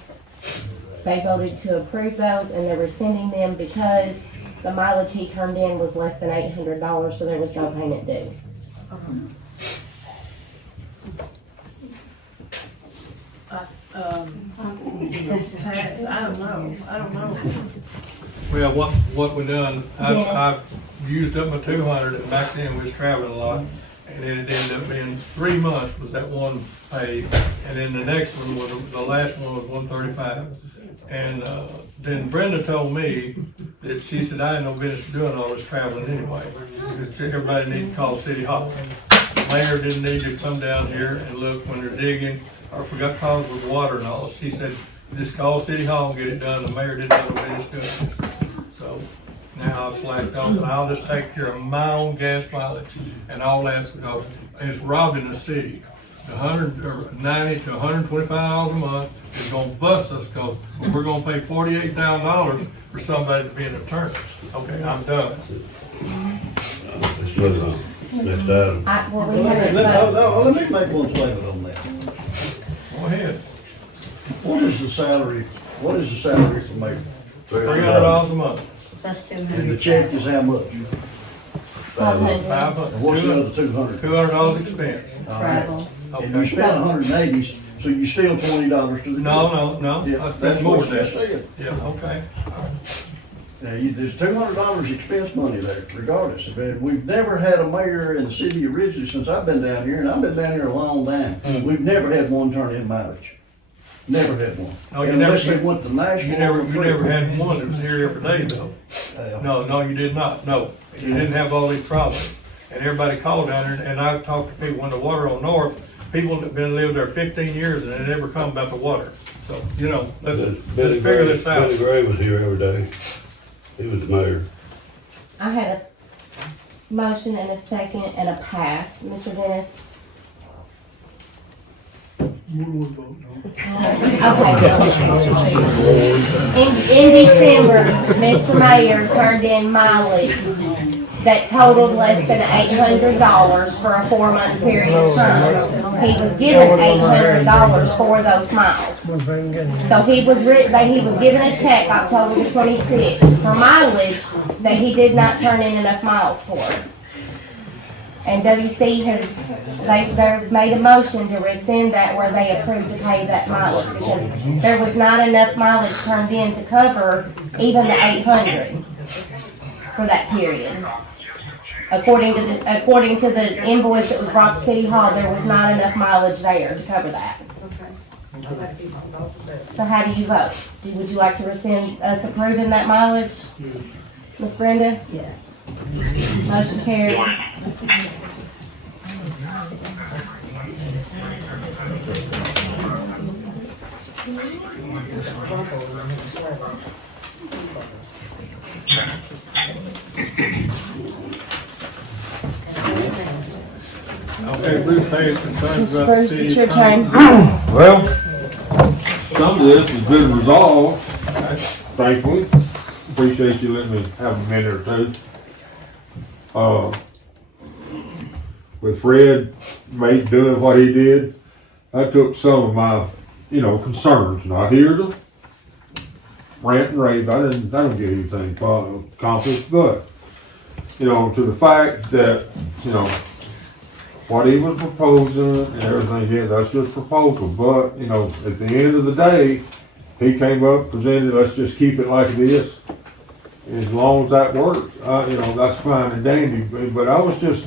They voted to approve those, and they're rescinding them because the mileage he turned in was less than $800, so there was no payment due. Tax, I don't know. Well, what we done, I've used up my 200, and back then we was traveling a lot, and then it ended up being 3 months was that one paid, and then the next one was, the last one was 135. And, then Brenda told me that she said, I had no business doing all this traveling anyway. That everybody needs to call City Hall. Mayor didn't need to come down here and look when they're digging, or if we got problems with water and all. She said, just call City Hall and get it done. The mayor didn't have no business doing it. So now I've slacked off, and I'll just take care of my own gas mileage and all that, because it's robbing the city. 190 to 125 dollars a month is gonna bust us, because we're gonna pay $48,000 for somebody to be an attorney. Okay, I'm done. Let's move on. Next item. Well, we haven't voted. Let me make one statement on that. Go ahead. What is the salary for mayor? $300 a month. Plus And the 200. check is how much? $500. And what's the other 200? $200 expense. Travel. And you spent 180, so you still $20 to the. No, Yeah, I spent that's more what than you that. said. Yeah, okay. Now, there's $200 expense money there regardless. But we've never had a mayor in the city of Ridgely since I've been down here, and I've been down here a long time. We've never had one turn in mileage. Never had one. No, you Unless never- they went to Nashville. You never or had one that was here every day though. No, you did not, no. You didn't have all these problems. And everybody called down there, and I've talked to people when the water on North, people that been lived there 15 years and they never come about the water. So, let's figure this out. Billy Gray was here every day. He was the mayor. I had a motion and a second and a pass. Mr. Dennis? In December, Mr. Mayor turned in mileage that totaled less than $800 for a 4-month period of time. He was given $800 for those miles. So he was given a check October the 26th for mileage that he did not turn in enough miles for. And WC they've made a motion to rescind that where they approved to pay that mileage because there was not enough mileage turned in to cover even the 800 for that period. According to the invoice that was brought to City Hall, there was not enough mileage there to cover that. So how do you vote? Would you like to rescind us approving that mileage? Ms. Brenda? Yes. Motion carried. Okay, Bruce Hayes concerns Mr. about the Bruce, city. it's your turn. Well, some of this has been resolved, thankfully. Appreciate you letting me have a minute or two. With Fred doing what he did, I took some of my, concerns, not here to rant and rave. I don't get anything accomplished, but, to the fact that, what he was proposing and everything, yeah, that's just proposal. But, at the end of the day, he came up, presented, let's just keep it like it is. As long as that works, that's fine and dandy. But I was just,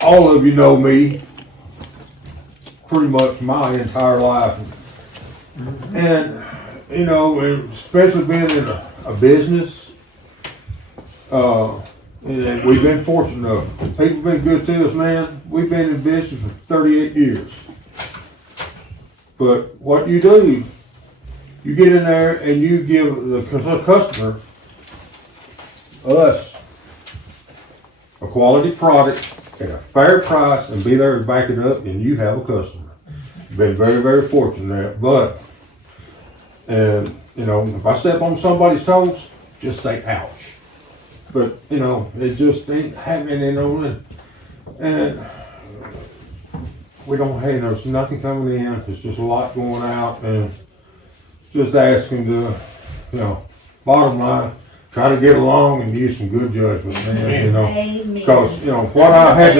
all of you know me pretty much my entire life. And, especially being in a business, and we've been fortunate enough. People have been good to us, man. We've been in business for 38 years. But what you do, you get in there and you give the customer, us, a quality product at a fair price and be there to back it up, and you have a customer. Been very, very fortunate there. If I step on somebody's toes, just say ouch. But, it just ain't happening, and we don't have, there's nothing coming in, it's just a lot going out, and just asking to, bottom line, try to get along and use some good judgment, man, Amen. Because, what I had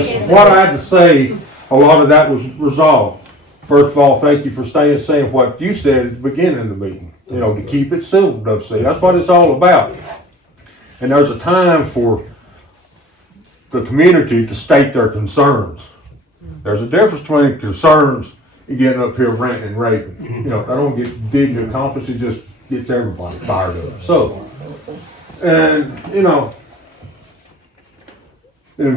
to say, a lot of that was resolved. First of all, thank you for saying what you said at the beginning of the meeting, to keep it civil, WC. That's what it's all about. And there's a time for the community to state their concerns. There's a difference between concerns and getting up here ranting and raving. If I don't didn't accomplish, it just gets everybody fired up. So, and in the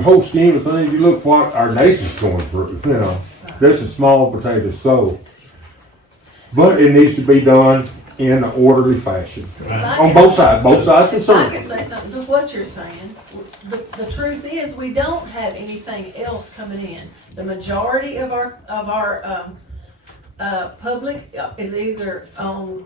whole scheme of things, you look what our nation's going through. This is small potatoes. So, but it needs to be done in an orderly fashion on both sides. Both sides concerned. I can say something to what you're saying. The truth is, we don't have anything else coming in. The majority of our public is either on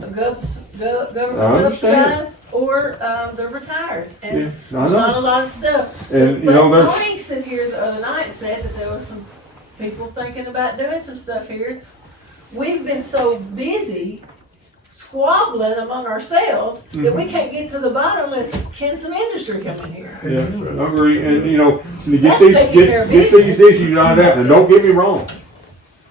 government subsidized or they're retired, and Yeah, I there's know. not a lot of stuff. And, But there's- Tony said here the other night and said that there was some people thinking about doing some stuff here we've been so busy squabbling among ourselves that we can't get to the bottom of can some industry come in here. Yeah, I agree, and you know, to get That's these, taking care of get business. these issues ironed out, and don't get me wrong.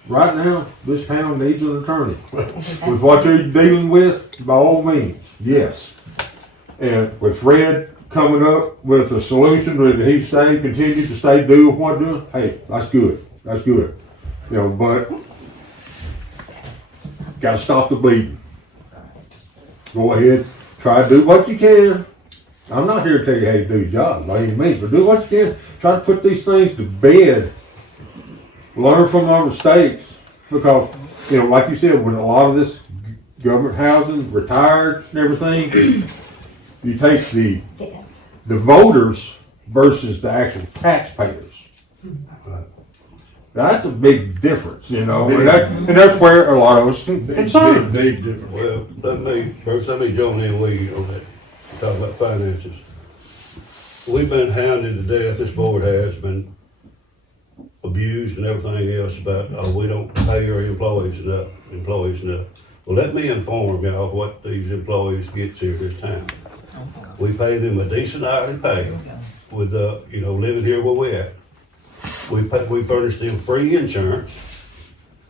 Right now, this town needs an attorney. With what you're dealing with, by all means, yes. And with Fred coming up with a solution that he stay, continue to stay, do what doing, hey, that's good, that's good. You know, but gotta stop the bleeding. Go ahead, try to do what you can. I'm not here to tell you how to do your job, by any means, but do what you can. Try to put these things to bed. Learn from our mistakes, because, you know, like you said, when a lot of this government housing, retired and everything, you take the voters versus the actual taxpayers. That's a big difference, you know, and that's where a lot of us concerned. Big difference. Well, let me join in with you on that, talk about finances. We've been hounded to death, this board has been abused and everything else about, oh, we don't pay our employees enough. Well, let me inform y'all what these employees get here this town. We pay them a decent hourly pay with, you know, living here where we at. We furnish them free insurance.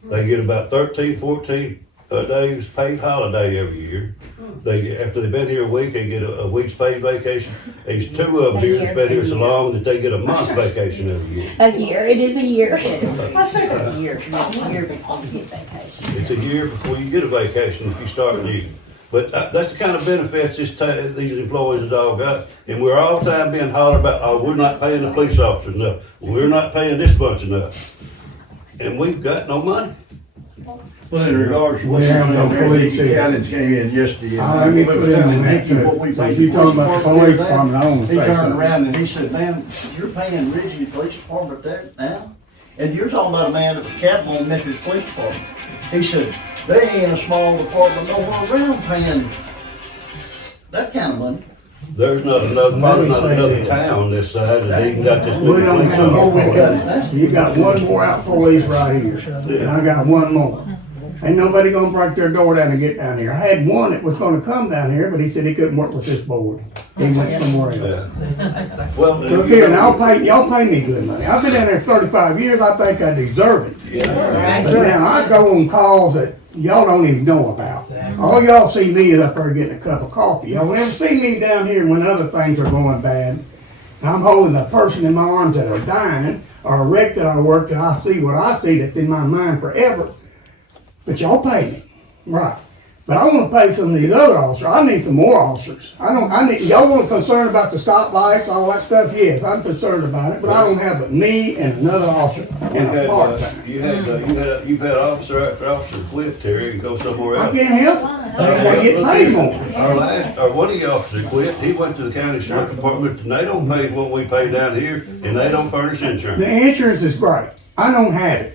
They get about 13, 14 days paid holiday every year. They get, after they've been here a week, they get a week's paid vacation. There's two of them here that's been here so long that they get a month's vacation every year. A year, it is a year. It's a year before you get vacation. It's a year before you get a vacation if you start new. But that's the kind of benefits these employees have all got. And we're all the time being hollered about, oh, we're not paying the police officers enough. We're not paying this bunch enough. And we've got no money. Well, in regards to what We you're have no saying, police Nikki here. Cannons came in yesterday. Let me and put we was in telling on that Nikki too. what we paid If you the talking police about the department police there. department, I want to He say turned something. around and he said, man, you're paying Ridgely Police Department there now? And you're talking about a man that was captain on Memphis Police Department. He said, they ain't a small department nowhere around paying that kind of money. There's probably not another town this side that even got this. We don't have no We got it police. now. You got one more out police right here, and I got one more. Ain't nobody gonna break their door down and get down here. I had one that was gonna come down here, but he said he couldn't work with this board. He went somewhere else. Yeah. Well, Look here, and y'all pay me good money. I've been down there 35 years, I think I deserve it. But now I go on calls that y'all don't even know about. All y'all see me is up there getting a cup of coffee. Y'all never see me down here when other things are going bad. And I'm holding a person in my arms that are dying, or a wreck that I work that I see what I see that's in my mind forever. But y'all pay me, right? But I want to pay some of these other officers. I need some more officers. Y'all want to concern about the stoplights, all that stuff? Yes, I'm concerned about it, but I don't have but me and another officer and a part-time. You've had officer after officer quit, Terry, and go somewhere I else. can't help it. They get paid more. One of your officers quit, he went to the county sheriff department, and they don't pay what we pay down here, and they don't furnish insurance. The insurance is great. I don't have it.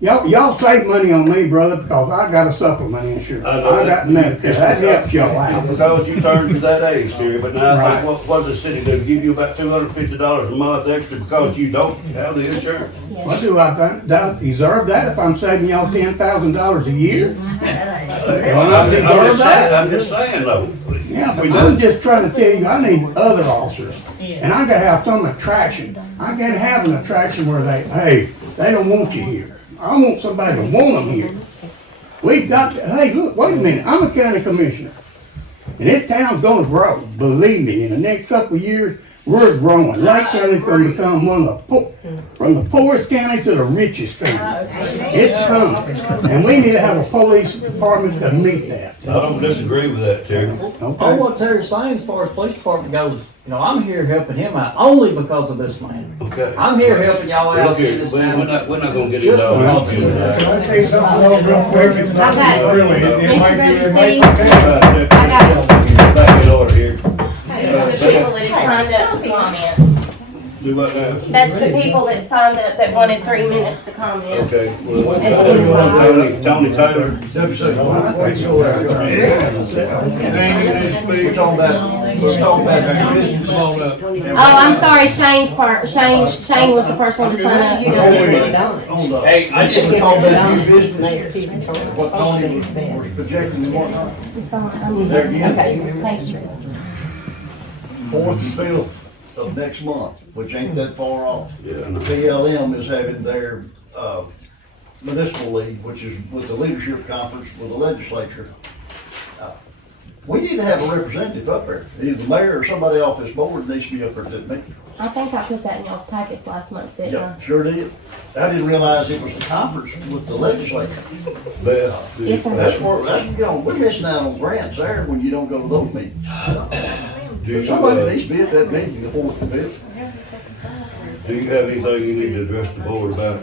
Y'all save money on me, brother, because I got a supplement insurance. I got Medicare. That helps y'all out. Because you turned to that age, Terry, but now I Right. think what does the city do? Give you about $250 a month extra because you don't have the insurance? What do I deserve that if I'm saving y'all $10,000 a year? I'm just saying though. Yeah, but I'm just trying to tell you, I need other officers. And I gotta have some attraction. I gotta have an attraction where they don't want you here. I want somebody to want them here. We've got to, hey, look, wait a minute, I'm a county commissioner. And this town's gonna grow, believe me, in the next couple of years, we're growing. Lake County's gonna become one of from the poorest county to the richest county. It's coming. And we need to have a police department to meet that. I don't disagree with that, Terry. On what Terry's saying as far as police department goes, you know, I'm here helping him out only because of this man. Okay. I'm here helping y'all out Look here, in this we're town. not gonna get into all Just this. Can I say something real quick? It's not Okay. really, it might be, it might be. I got it. Back in order here. People that have signed up to comment. Do what now? That's the people that signed up that wanted 3 minutes to comment. Okay, well, And Tony Taylor. We're talking about new business. Come on up. Oh, I'm sorry, Shane's part, Shane was the first one to sign up. Hey, I just- We're talking about new business, what Tony was projecting and whatnot. There again. Okay, thank you. 4th and 5th of next month, which ain't that far off. Yeah, I know. BLM is having their, municipal league, which is with the leadership conference with the legislature. We need to have a representative up there, either the mayor or somebody off this board needs to be up there at that meeting. I think I put that in y'all's packets last month, didn't I? Yeah, sure did. I didn't realize it was the conference with the legislature. Beth. Yes, sir. That's we're missing out on grants there when you don't go to those meetings. Do you, Somebody needs to be at that meeting, the 4th and 5th. do you have anything you need to address the board about?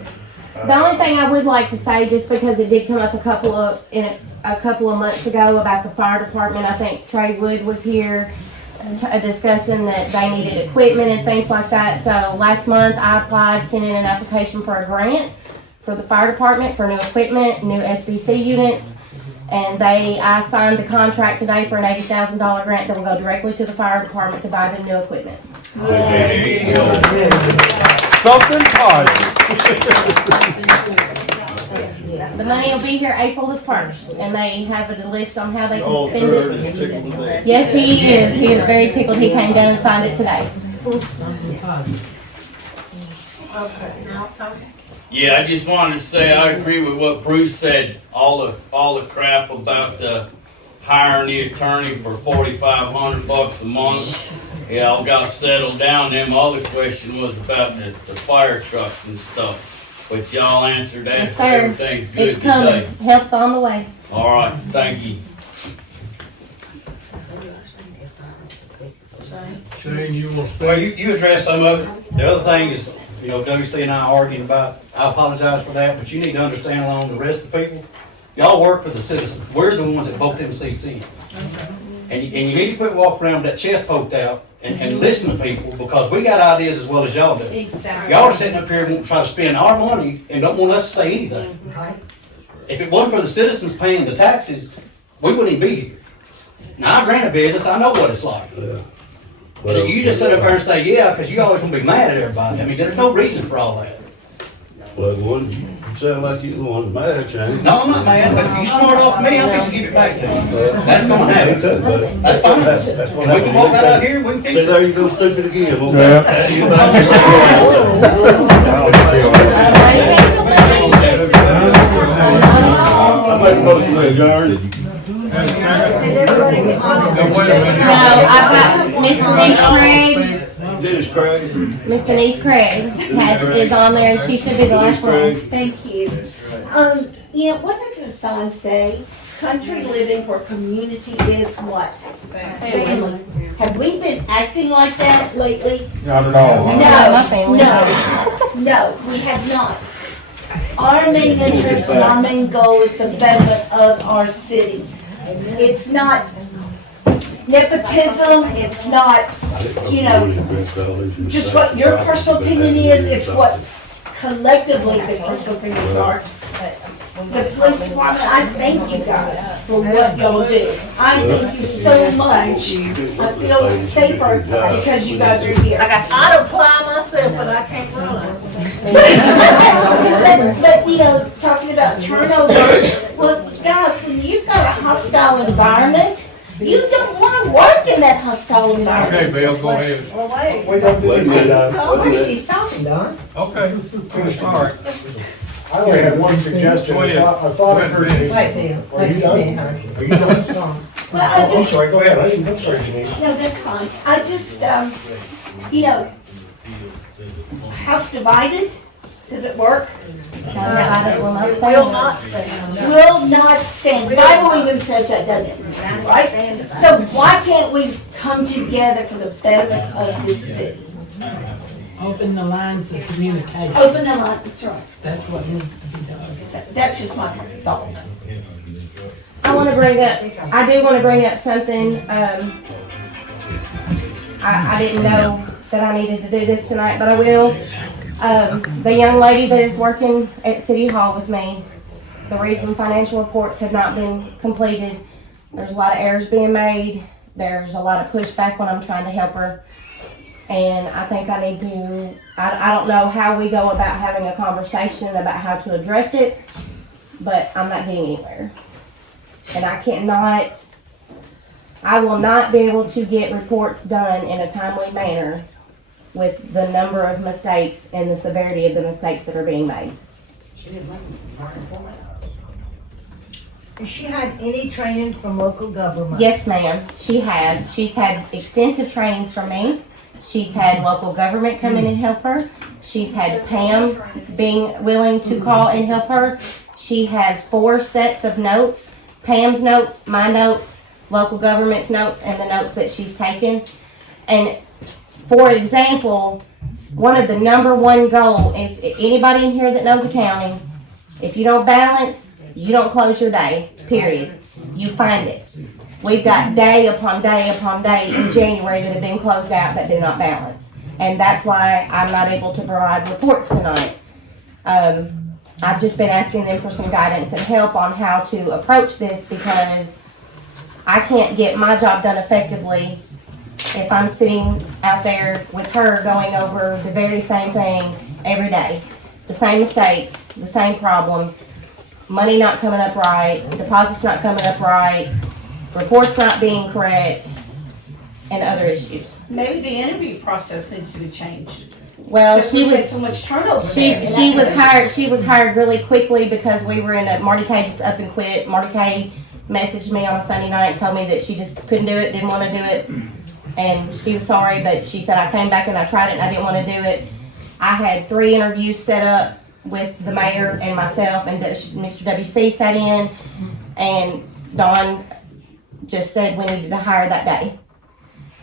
The only thing I would like to say, just because it did come up a couple of months ago about the fire department, I think Trey Wood was here discussing that they needed equipment and things like that. So last month I applied, sent in an application for a grant for the fire department for new equipment, new SBC units. And I signed the contract today for an $80,000 grant that will go directly to the fire department to buy them new equipment. Something positive. The money will be here April the 1st, and they have a list on how they Oh, can spend sure, it. it's tickled to death. Yes, he is. He is very tickled. He came down and signed it today. Something positive. Yeah, I just wanted to say, I agree with what Bruce said, all the crap about the hiring the attorney for $4,500 a month. Yeah, all got settled down. Then my other question was about the fire trucks and stuff. But y'all answered that, Yes, so sir. everything's good It's coming. today. Help's on the way. All right, thank you. Shane, you want to Well, speak? you addressed some of it. The other thing is, WC and I arguing about, I apologize for that, but you need to understand along the rest of the people, y'all work for the citizens. We're the ones that vote them seats in. And you need to quit walking around with that chest poked out and listen to people, because we got ideas as well as y'all do. Y'all are sitting up here and trying to spend our money and don't want us to say anything. If it wasn't for the citizens paying the taxes, we wouldn't even be here. Now, I ran a business, I know what it's like. And if you just sit up there and say, yeah, because you always gonna be mad at everybody. I mean, there's no reason for all that. Well, you sound like you're the one that's mad, Shane. No, I'm not mad, but if you smart off me, I'm just give it back to you. That's gonna Me happen. too, buddy. That's fine. That's And what we can walk that out here, we can See, keep it. there you go, stupid again. Won't Yeah. that- See you I make a motion to adjourn. Wait a minute. No, I've got Miss Denise Craig. Dennis Craig. Miss Denise Craig is on there, and she should be the last one. Thank you. What does the sign say? Country living where community is what? Family. Have we been acting like that lately? Not at all. My No, family. no, we have not. Our main interest and our main goal is the betterment of our city. It's not nepotism, it's not, just what your personal opinion is, it's what collectively the personal opinions are. The police department, I thank you guys for what y'all do. I thank you so much. I feel safer because you guys are here. I don't apply myself, but I can't run. But talking about turnover, well, guys, when you've got a hostile environment, you don't want to work in that hostile environment. Okay, Bill, go ahead. Well, wait. We don't do that. She's talking, Don. Okay, all right. I only have one suggestion. Go ahead. I thought it Wait, occurred to me. Wait, Bill. Are you done? Are you done? Well, Oh, I'm sorry, go ahead. I'm sorry, Denise. No, that's fine. I just, house divided, does it work? Will not stay. Will not stand. Will not stand. The Bible even says that, doesn't it? Right? So why can't we come together for the betterment of this city? Open the lines of communication. Open the line, that's right. That's what needs to be done. That's just my thought. I do want to bring up something, I didn't know that I needed to do this tonight, but I will. The young lady that is working at City Hall with me, the reason financial reports have not been completed, there's a lot of errors being made. There's a lot of pushback when I'm trying to help her. And I think I need to, I don't know how we go about having a conversation about how to address it, but I'm not getting anywhere. And I will not be able to get reports done in a timely manner with the number of mistakes and the severity of the mistakes that are being made. Has she had any training from local government? Yes, ma'am, she has. She's had extensive training from me. She's had local government come in and help her. She's had Pam being willing to call and help her. She has 4 sets of notes, Pam's notes, my notes, local government's notes, and the notes that she's taken. And for example, one of the #1 goal, if anybody in here that knows accounting, if you don't balance, you don't close your day, period. You find it. We've got day upon day upon day in January that have been closed out that do not balance. And that's why I'm not able to provide reports tonight. I've just been asking them for some guidance and help on how to approach this, because I can't get my job done effectively if I'm sitting out there with her going over the very same thing every day. The same mistakes, the same problems, money not coming up right, deposits not coming up right, reports not being correct, and other issues. Maybe the interview process needs to be changed. Well, Because she we've had was so much turnover she there. she was hired. She was hired really quickly because we were in a Marty Kay just up and quit. Marty Kay messaged me on a Sunday night, told me that she just couldn't do it, didn't want to do it, and she was sorry. But she said I came back and I tried it and I didn't want to do it. I had 3 interviews set up with the mayor and myself, and Mr. WC sat in, and Dawn just said we needed to hire that day.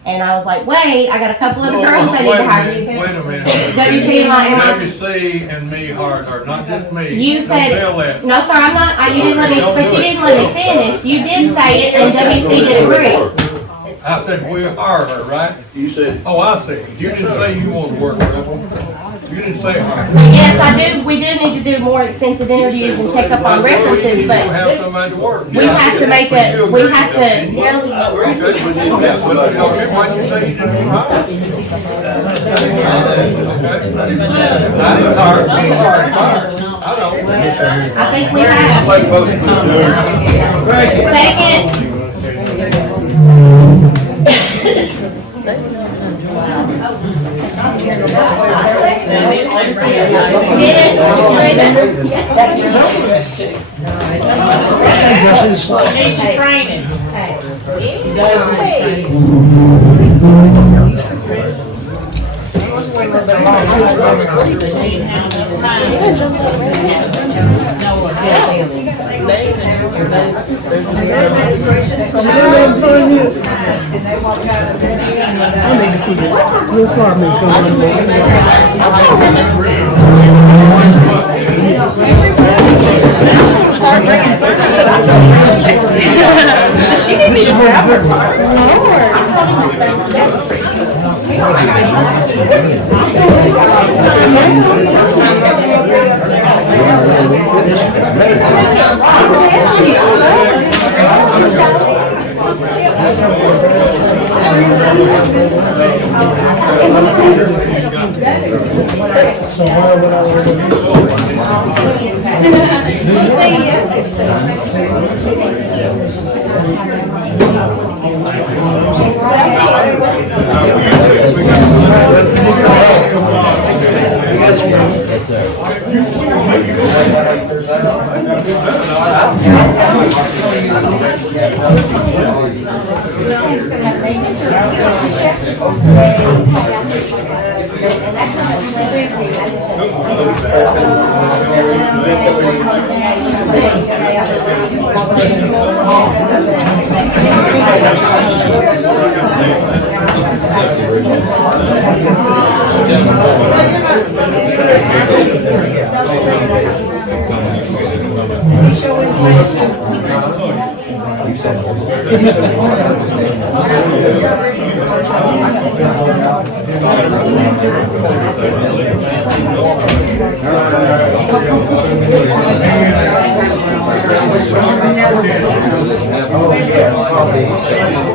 And I was like, wait, I got a couple of girls I need to hire. Wait a minute. WC and I. WC and me hired her, not just me. You said, Don't tell that. no sir, I'm not, you didn't let me, but you didn't let me finish. You did say it and WC did agree. I said we hired her, right? You said. Oh, I see. You didn't say you wanted to work with her. You didn't say hire. Yes, I do, we do need to do more extensive interviews and check up on references, We but have somebody to work. we have to make a, we have to, Why you say you didn't hire? I don't. I think we have. Second. Needs training.